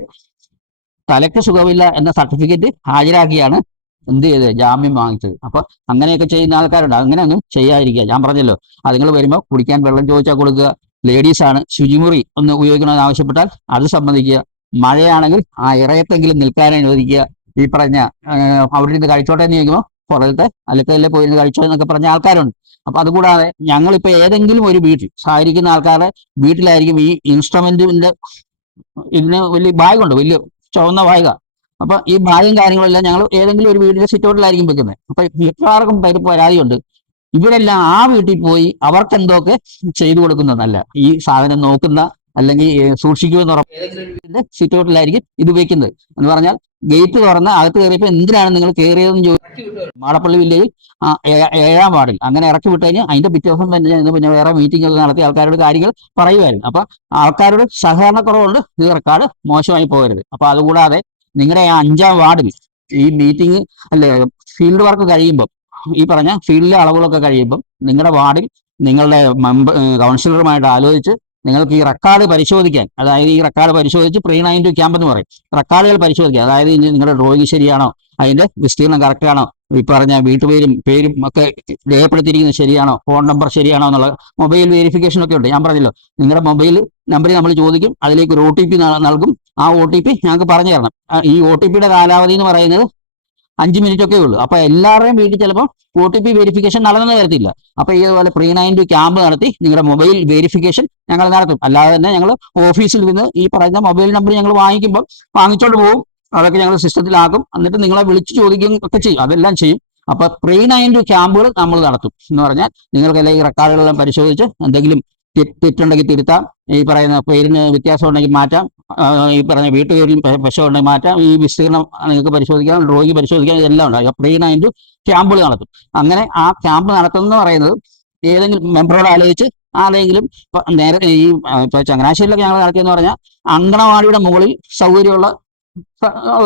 തലയ്ക്ക് സുഖമില്ല എന്ന സർട്ടിഫിക്കറ്റ് ഹാജരാക്കിയാണ് എന്ത് ചെയ്തത്, ജാമ്യം വാങ്ങിച്ചത്. അപ്പൊ അങ്ങനെയൊക്കെ ചെയ്യുന്ന ആൾക്കാരുണ്ട്. അങ്ങനെയൊന്നും ചെയ്യാതിരിക്കുക. ഞാൻ പറഞ്ഞല്ലോ, അതുങ്ങൾ വരുമ്പോൾ കുടിക്കാൻ വെള്ളം ചോദിച്ചാൽ കൊടുക്കുക. ലേഡീസ് ആണ് ശുചിമുറി ഒന്ന് ഉപയോഗിക്കണമെന്ന് ആവശ്യപ്പെട്ടാൽ അത് സമ്മതിക്കുക. മഴയാണെങ്കിൽ ആ ഇറയത്തെങ്കിലും നിൽക്കാൻ അനുവദിക്കുക. ഈ പറഞ്ഞ അവിടെ നിന്ന് കഴിച്ചോട്ടെ എന്ന് ചോദിക്കുമ്പോൾ പുറത്തെ അലക്കല്ലേ പോയിരുന്ന് കഴിച്ചോ എന്നൊക്കെ പറഞ്ഞ ആൾക്കാരുണ്ട്. അപ്പൊ അതുകൂടാതെ ഞങ്ങളിപ്പോ ഏതെങ്കിലും ഒരു വീട്ടിൽ സഹായിക്കുന്ന ആൾക്കാരുടെ വീട്ടിലായിരിക്കും ഈ ഇൻസ്ട്രുമെന്റിന്റെ ഇതിന് വലിയ ബാഗുണ്ട്, വലിയ ചുവന്ന ബാഗ. അപ്പൊ ഈ ബാഗും കാര്യങ്ങളെല്ലാം ഞങ്ങൾ ഏതെങ്കിലും ഒരു വീടിന്റെ സിറ്റൗട്ടിലായിരിക്കും വെക്കുന്നത്. അപ്പൊ മിക്കവാർക്കും പരാതിയുണ്ട്, ഇവരെല്ലാം ആ വീട്ടിൽ പോയി അവർക്ക് എന്തൊക്കെ ചെയ്തു കൊടുക്കുന്നതല്ല, ഈ സാധനം നോക്കുന്ന അല്ലെങ്കിൽ സൂക്ഷിക്കുമെന്ന് ഉറപ്പ് ഏതെങ്കിലും ഒരു വീടിന്റെ സിറ്റൗട്ടിലായിരിക്കും ഇത് വെക്കുന്നത്. എന്ന് പറഞ്ഞാൽ ഗേറ്റ് തുറന്ന് അകത്ത് കയറിയപ്പോൾ എന്തിനാണ് നിങ്ങൾ കയറിയതെന്ന് ചോദിച്ചു മാടപ്പള്ളി വില്ലേജിൽ 7-ാം വാർഡിൽ അങ്ങനെ ഇറക്കി വിട്ട് കഴിഞ്ഞാൽ അതിന്റെ പിറ്റേ ദിവസം തന്നെ പിന്നെ വേറെ മീറ്റിംഗ് ഒക്കെ നടത്തി ആൾക്കാരോട് കാര്യങ്ങൾ പറയുമായിരുന്നു. അപ്പൊ ആൾക്കാരോട് സഹകരണക്കുറവുണ്ട്, ഇത് റെക്കോർഡ് മോശമായി പോകരുത്. അപ്പൊ അതുകൂടാതെ നിങ്ങളുടെ ആ 5-ാം വാർഡിൽ ഈ മീറ്റിംഗ് അല്ലെ ഫീൽഡ് വർക്ക് കഴിയുമ്പോൾ ഈ പറഞ്ഞ ഫീൽഡിലെ അളവുകളൊക്കെ കഴിയുമ്പോൾ നിങ്ങളുടെ വാർഡിൽ നിങ്ങളുടെ കൗൺസിലറുമായിട്ട് ആലോചിച്ച് നിങ്ങൾക്ക് ഈ റെക്കോർഡ് പരിശോധിക്കാൻ, അതായത് ഈ റെക്കോർഡ് പരിശോധിച്ച് പ്രീ-9 ക്യാമ്പ് എന്ന് പറയും, റെക്കോർഡുകൾ പരിശോധിക്കുക. അതായത് ഇനി നിങ്ങളുടെ ഡ്രോയിങ് ശരിയാണോ, അതിന്റെ വിസ്തീർണം കറക്റ്റ് ആണോ, ഈ പറഞ്ഞ വീട്ടുപേരും പേരും ഒക്കെ രേഖപ്പെടുത്തിയിരിക്കുന്നത് ശരിയാണോ, ഫോൺ നമ്പർ ശരിയാണോ എന്നുള്ള മൊബൈൽ വെരിഫിക്കേഷൻ ഒക്കെ ഉണ്ട്. ഞാൻ പറഞ്ഞല്ലോ, നിങ്ങളുടെ മൊബൈൽ നമ്പർ നമ്മൾ ചോദിക്കും, അതിലേക്ക് ഒരു OTP നൽകും. ആ OTP ഞങ്ങൾക്ക് പറഞ്ഞു തരണം. ഈ OTPയുടെ കാലാവധി എന്ന് പറയുന്നത് 5 മിനിറ്റ് ഒക്കെ ഉള്ളൂ. അപ്പൊ എല്ലാവരുടെയും വീട്ടിൽ ചിലപ്പോൾ OTP വെരിഫിക്കേഷൻ നടന്നു വരത്തില്ല. അപ്പൊ ഇതുപോലെ പ്രീ-9 ക്യാമ്പ് നടത്തി നിങ്ങളുടെ മൊബൈൽ വെരിഫിക്കേഷൻ ഞങ്ങൾ നടത്തും. അല്ലാതെ തന്നെ ഞങ്ങൾ ഓഫീസിൽ നിന്ന് ഈ പറയുന്ന മൊബൈൽ നമ്പർ ഞങ്ങൾ വാങ്ങിക്കുമ്പോൾ വാങ്ങിച്ചോണ്ട് പോകും, അതൊക്കെ ഞങ്ങൾ സിസ്റ്റത്തിലാക്കും. എന്നിട്ട് നിങ്ങളെ വിളിച്ച് ചോദിക്കുകയും ഒക്കെ ചെയ്യും, അതെല്ലാം ചെയ്യും. അപ്പൊ പ്രീ-9 ക്യാമ്പുകൾ നമ്മൾ നടത്തും. എന്ന് പറഞ്ഞാൽ നിങ്ങൾക്കെല്ലാം ഈ റെക്കോർഡുകളെല്ലാം പരിശോധിച്ച് എന്തെങ്കിലും തെറ്റുണ്ടെങ്കിൽ തിരുത്താം, ഈ പറയുന്ന പേരിന് വ്യത്യാസം ഉണ്ടെങ്കിൽ മാറ്റാം, ഈ പറഞ്ഞ വീട്ടുപേരിൽ വിഷം ഉണ്ടെങ്കിൽ മാറ്റാം, ഈ വിസ്തീർണം നിങ്ങൾക്ക് പരിശോധിക്കാം, ഡ്രോയിങ് പരിശോധിക്കാം, ഇതെല്ലാം ഉണ്ടാകും. പ്രീ-9 ക്യാമ്പുകൾ നടത്തും. അങ്ങനെ ആ ക്യാമ്പ് നടത്തുന്നത് പറയുന്നത് ഏതെങ്കിലും മെമ്പറോട് ആലോചിച്ച് ആരെങ്കിലും നേരെ ഈ ഇപ്പൊ ചങ്ങനാശ്ശേരിയിലൊക്കെ ഞങ്ങൾ നടത്തിയെന്ന് പറഞ്ഞാൽ അങ്കണവാടിയുടെ മുകളിൽ സൗകര്യമുള്ള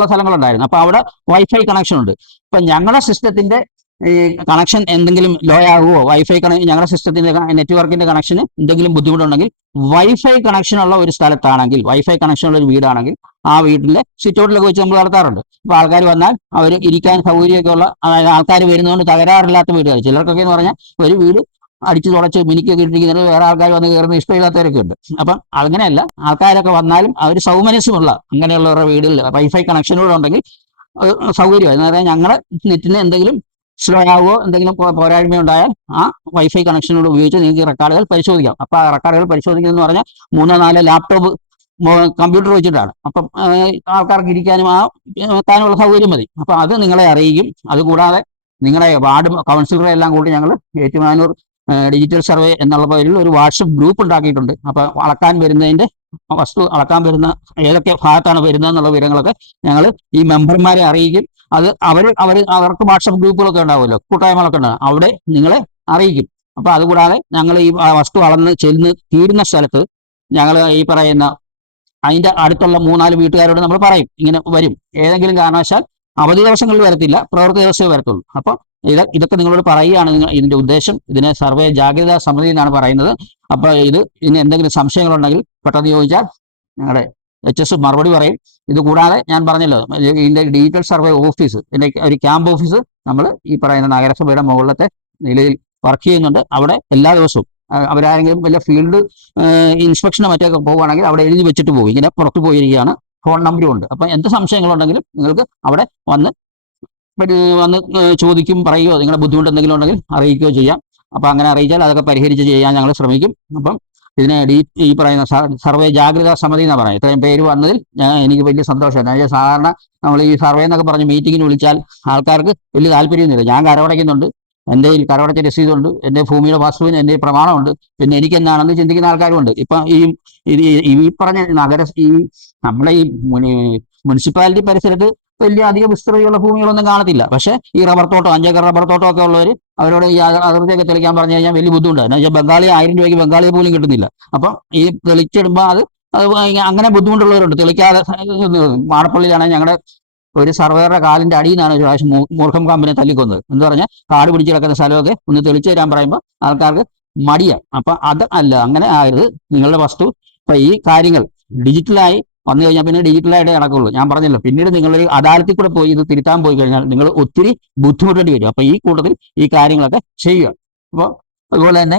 സ്ഥലങ്ങളുണ്ടായിരുന്നു. അപ്പൊ അവിടെ വൈഫൈ കണക്ഷൻ ഉണ്ട്. ഇപ്പൊ ഞങ്ങളുടെ സിസ്റ്റത്തിന്റെ ഈ കണക്ഷൻ എന്തെങ്കിലും ലോ ആകുമോ, വൈഫൈ ഞങ്ങളുടെ സിസ്റ്റത്തിന്റെ നെറ്റ്വർക്കിന്റെ കണക്ഷന് എന്തെങ്കിലും ബുദ്ധിമുട്ടുണ്ടെങ്കിൽ വൈഫൈ കണക്ഷൻ ഉള്ള ഒരു സ്ഥലത്താണെങ്കിൽ, വൈഫൈ കണക്ഷൻ ഉള്ള ഒരു വീടാണെങ്കിൽ ആ വീട്ടിലെ സിറ്റൗട്ടിലൊക്കെ വെച്ച് നമ്മൾ നടത്താറുണ്ട്. അപ്പൊ ആൾക്കാർ വന്നാൽ അവർ ഇരിക്കാൻ സൗകര്യമൊക്കെ ഉള്ള, അതായത് ആൾക്കാർ വരുന്നതുകൊണ്ട് തകരാറില്ലാത്ത വീടുകൾ. ചിലർക്കൊക്കെ എന്ന് പറഞ്ഞാൽ ഒരു വീട് അടിച്ചു തുടച്ച് മിനിക്കൊക്കെ ഇട്ടിരിക്കുന്നത് വേറെ ആൾക്കാർ വന്ന് കയറുന്ന ഇഷ്ടമില്ലാത്തവരൊക്കെ ഉണ്ട്. അപ്പം അങ്ങനെയല്ല, ആൾക്കാരൊക്കെ വന്നാലും അവർ സൗമനസ്യമുള്ള അങ്ങനെയുള്ളവരുടെ വീടുകളിൽ വൈഫൈ കണക്ഷനൂടെ ഉണ്ടെങ്കിൽ സൗകര്യമായി. എന്ന് പറഞ്ഞാൽ ഞങ്ങളുടെ നെറ്റിന് എന്തെങ്കിലും സ്ലോ ആവുകയോ എന്തെങ്കിലും പോരായ്മ ഉണ്ടായാൽ ആ വൈഫൈ കണക്ഷനോട് ഉപയോഗിച്ച് നിങ്ങൾക്ക് റെക്കോർഡുകൾ പരിശോധിക്കാം. അപ്പൊ ആ റെക്കോർഡുകൾ പരിശോധിക്കുന്നതെന്ന് പറഞ്ഞാൽ 3-4 ലാപ്ടോപ്പ് കമ്പ്യൂട്ടർ വെച്ചിട്ടാണ്. അപ്പം ആൾക്കാർക്ക് ഇരിക്കാനും ആ വെക്കാനുള്ള സൗകര്യം മതി. അപ്പൊ അത് നിങ്ങളെ അറിയിക്കും. അതുകൂടാതെ നിങ്ങളുടെ വാർഡ് കൗൺസിലറെ എല്ലാം കൂടി ഞങ്ങൾ ഏറ്റുമാനൂർ ഡിജിറ്റൽ സർവേ എന്നുള്ള പേരിൽ ഒരു വാട്സപ്പ് ഗ്രൂപ്പ് ഉണ്ടാക്കിയിട്ടുണ്ട്. അപ്പൊ അളക്കാൻ വരുന്നതിന്റെ വസ്തു അളക്കാൻ വരുന്ന ഏതൊക്കെ ഭാഗത്താണ് വരുന്നത് എന്നുള്ള വിവരങ്ങളൊക്കെ ഞങ്ങൾ ഈ മെമ്പർമാരെ അറിയിക്കും. അത് അവർക്ക് വാട്സപ്പ് ഗ്രൂപ്പുകളൊക്കെ ഉണ്ടാവുമല്ലോ, കൂട്ടായ്മകളൊക്കെ ഉണ്ടാവും, അവിടെ നിങ്ങളെ അറിയിക്കും. അപ്പൊ അതുകൂടാതെ ഞങ്ങൾ ഈ വസ്തു അളന്ന് ചെന്ന് തീരുന്ന സ്ഥലത്ത് ഞങ്ങൾ ഈ പറയുന്ന അതിന്റെ അടുത്തുള്ള 3-4 വീട്ടുകാരോട് നമ്മൾ പറയും, ഇങ്ങനെ വരും, ഏതെങ്കിലും കാരണവശാൽ അവധി ദിവസങ്ങളിൽ വരത്തില്ല, പ്രവൃത്തി ദിവസമേ വരത്തുള്ളൂ. അപ്പൊ ഇതൊക്കെ നിങ്ങളോട് പറയുകയാണ്. ഇതിന്റെ ഉദ്ദേശം, ഇതിനെ സർവേ ജാഗ്രതാ സമിതി എന്നാണ് പറയുന്നത്. അപ്പൊ ഇതിന് എന്തെങ്കിലും സംശയങ്ങളുണ്ടെങ്കിൽ പെട്ടെന്ന് ചോദിച്ചാൽ ഞങ്ങളുടെ HS മറുപടി പറയും. ഇത് കൂടാതെ ഞാൻ പറഞ്ഞല്ലോ, ഇതിന്റെ ഡിജിറ്റൽ സർവേ ഓഫീസ്, ഇതിന്റെ ഒരു ക്യാമ്പ് ഓഫീസ് നമ്മൾ ഈ പറയുന്ന നഗരസഭയുടെ മുകളിലത്തെ നിലയിൽ വർക്ക് ചെയ്യുന്നുണ്ട്. അവിടെ എല്ലാ ദിവസവും അവരാരെങ്കിലും വല്ല ഫീൽഡ് ഇൻസ്പെക്ഷനോ മറ്റൊക്കെ പോകുകയാണെങ്കിൽ അവിടെ എഴുതി വെച്ചിട്ട് പോകും, ഇങ്ങനെ പുറത്തു പോയിരിക്കുകയാണ്, ഫോൺ നമ്പറും ഉണ്ട്. അപ്പൊ എന്ത് സംശയങ്ങളുണ്ടെങ്കിലും നിങ്ങൾക്ക് അവിടെ വന്ന് ചോദിക്കും, പറയുകയോ നിങ്ങളുടെ ബുദ്ധിമുട്ട് എന്തെങ്കിലും ഉണ്ടെങ്കിൽ അറിയിക്കുകയോ ചെയ്യാം. അപ്പൊ അങ്ങനെ അറിയിച്ചാൽ അതൊക്കെ പരിഹരിച്ച് ചെയ്യാൻ ഞങ്ങൾ ശ്രമിക്കും. അപ്പം ഇതിനെ ഈ പറയുന്ന സർവേ ജാഗ്രതാ സമിതി എന്നാണ് പറയുന്നത്. ഇത്രയും പേര് വന്നതിൽ എനിക്ക് വലിയ സന്തോഷമാണ്. സാധാരണ നമ്മൾ ഈ സർവേ എന്നൊക്കെ പറഞ്ഞ് മീറ്റിങ്ങിന് വിളിച്ചാൽ ആൾക്കാർക്ക് വലിയ താല്പര്യമൊന്നുമില്ല. ഞാൻ കരമടയ്ക്കുന്നുണ്ട്, എൻ്റെ ഈ കരമടച്ച രസീതുണ്ട്, എൻ്റെ ഭൂമിയുടെ വസ്തുവിന് എൻ്റെ പ്രമാണമുണ്ട്, പിന്നെ എനിക്ക് എന്താണെന്ന് ചിന്തിക്കുന്ന ആൾക്കാരുമുണ്ട്. ഇപ്പൊ ഈ പറഞ്ഞ നമ്മളെ ഈ മുനിസിപ്പാലിറ്റി പരിസരത്ത് വലിയ അധികം വിസ്തൃതിയുള്ള ഭൂമികളൊന്നും കാണത്തില്ല. പക്ഷെ ഈ റബ്ബർ തോട്ടം, 5 ഏക്കർ റബ്ബർ തോട്ടമൊക്കെ ഉള്ളവർ അവരോട് ഈ അതിർത്തിയൊക്കെ തെളിക്കാൻ പറഞ്ഞു കഴിഞ്ഞാൽ വലിയ ബുദ്ധിമുട്ടാണ്. എന്ന് വെച്ചാൽ 1000 രൂപയ്ക്ക് ബംഗാളിയെ പോലും കിട്ടുന്നില്ല. അപ്പം ഈ തെളിച്ചിടുമ്പോൾ അത് അത് അങ്ങനെ ബുദ്ധിമുട്ടുള്ളവരുണ്ട്. തെളിക്കാതെ മാടപ്പള്ളിയിലാണെങ്കിൽ ഞങ്ങളുടെ ഒരു സർവേറുടെ കാലിന്റെ അടിയിൽ നിന്നാണ് ഒരു പ്രാവശ്യം മൂർഖം കമ്പനിയെ തല്ലിക്കൊന്നത്. എന്ന് പറഞ്ഞാൽ കാട് പിടിച്ച് കിടക്കുന്ന സ്ഥലമൊക്കെ ഒന്ന് തെളിച്ചു തരാൻ പറയുമ്പോൾ ആൾക്കാർക്ക് മടിയാണ്. അപ്പൊ അത് അല്ല, അങ്ങനെ ആയത് നിങ്ങളുടെ വസ്തു. ഇപ്പൊ ഈ കാര്യങ്ങൾ ഡിജിറ്റലായി വന്നു കഴിഞ്ഞാൽ പിന്നെ ഡിജിറ്റലായിട്ടേ നടക്കുള്ളൂ. ഞാൻ പറഞ്ഞല്ലോ, പിന്നീട് നിങ്ങളൊരു അദാലത്തിൽ കൂടെ പോയി ഇത് തിരുത്താൻ പോയി കഴിഞ്ഞാൽ നിങ്ങൾ ഒത്തിരി ബുദ്ധിമുട്ടേണ്ടി വരും. അപ്പൊ ഈ കൂട്ടത്തിൽ ഈ കാര്യങ്ങളൊക്കെ ചെയ്യുക. അപ്പോൾ അതുപോലെ തന്നെ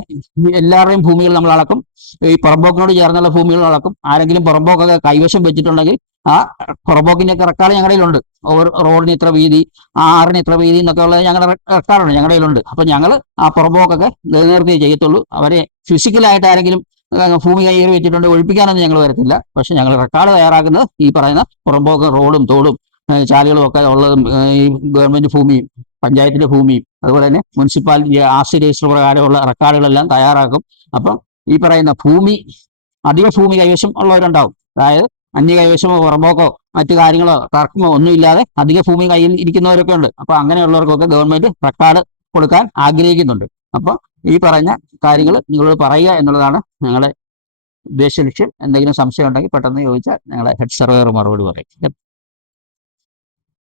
എല്ലാവരുടെയും ഭൂമികൾ നമ്മൾ അളക്കും. ഈ പുറമ്പോക്കിനോട് ചേർന്നുള്ള ഭൂമികൾ അളക്കും. ആരെങ്കിലും പുറമ്പോക്കൊക്കെ കൈവശം വെച്ചിട്ടുണ്ടെങ്കിൽ ആ പുറമ്പോക്കിന്റെ റെക്കാർഡ് ഞങ്ങളുടെ കയ്യിലുണ്ട്. റോഡിന് ഇത്ര വീതി, ആറിന് ഇത്ര വീതി എന്നൊക്കെ ഉള്ളത് ഞങ്ങളുടെ റെക്കാർഡുണ്ട്, ഞങ്ങളുടെ കയ്യിലുണ്ട്. അപ്പൊ ഞങ്ങൾ ആ പുറമ്പോക്കൊക്കെ നിലനിർത്തിയേ ചെയ്യത്തുള്ളൂ. അവരെ ഫിസിക്കലായിട്ട് ആരെങ്കിലും ഭൂമി കയ്യേറി വെച്ചിട്ടുണ്ട് ഒഴിപ്പിക്കാനൊന്നും ഞങ്ങൾ വരത്തില്ല. പക്ഷെ ഞങ്ങൾ റെക്കാർഡ് തയ്യാറാക്കുന്നത് ഈ പറയുന്ന പുറമ്പോക്ക് റോഡും തോടും ചാലുകളും ഒക്കെ ഉള്ളതും ഈ ഗവൺമെന്റ് ഭൂമിയും പഞ്ചായത്തിന്റെ ഭൂമിയും അതുപോലെ തന്നെ മുനിസിപ്പാലിറ്റി ആസ്തി രജിസ്റ്റർ പ്രകാരമുള്ള റെക്കാർഡുകളെല്ലാം തയ്യാറാക്കും. അപ്പം ഈ പറയുന്ന ഭൂമി, അധിക ഭൂമി കൈവശം ഉള്ളവരുണ്ടാവും. അതായത് അന്യ കൈവശമോ പുറമ്പോക്കോ മറ്റു കാര്യങ്ങളോ തർക്കമോ ഒന്നും ഇല്ലാതെ അധിക ഭൂമി കയ്യിൽ ഇരിക്കുന്നവരൊക്കെ ഉണ്ട്. അപ്പൊ അങ്ങനെയുള്ളവർക്കൊക്കെ ഗവൺമെന്റ് റെക്കാർഡ് കൊടുക്കാൻ ആഗ്രഹിക്കുന്നുണ്ട്. അപ്പൊ ഈ പറഞ്ഞ കാര്യങ്ങൾ നിങ്ങളോട് പറയുക എന്നുള്ളതാണ് ഞങ്ങളുടെ ഉദ്ദേശ ലക്ഷ്യം. എന്തെങ്കിലും സംശയം ഉണ്ടെങ്കിൽ പെട്ടെന്ന് ചോദിച്ചാൽ ഞങ്ങളെ ഹെഡ് സർവേയർ മറുപടി പറയും.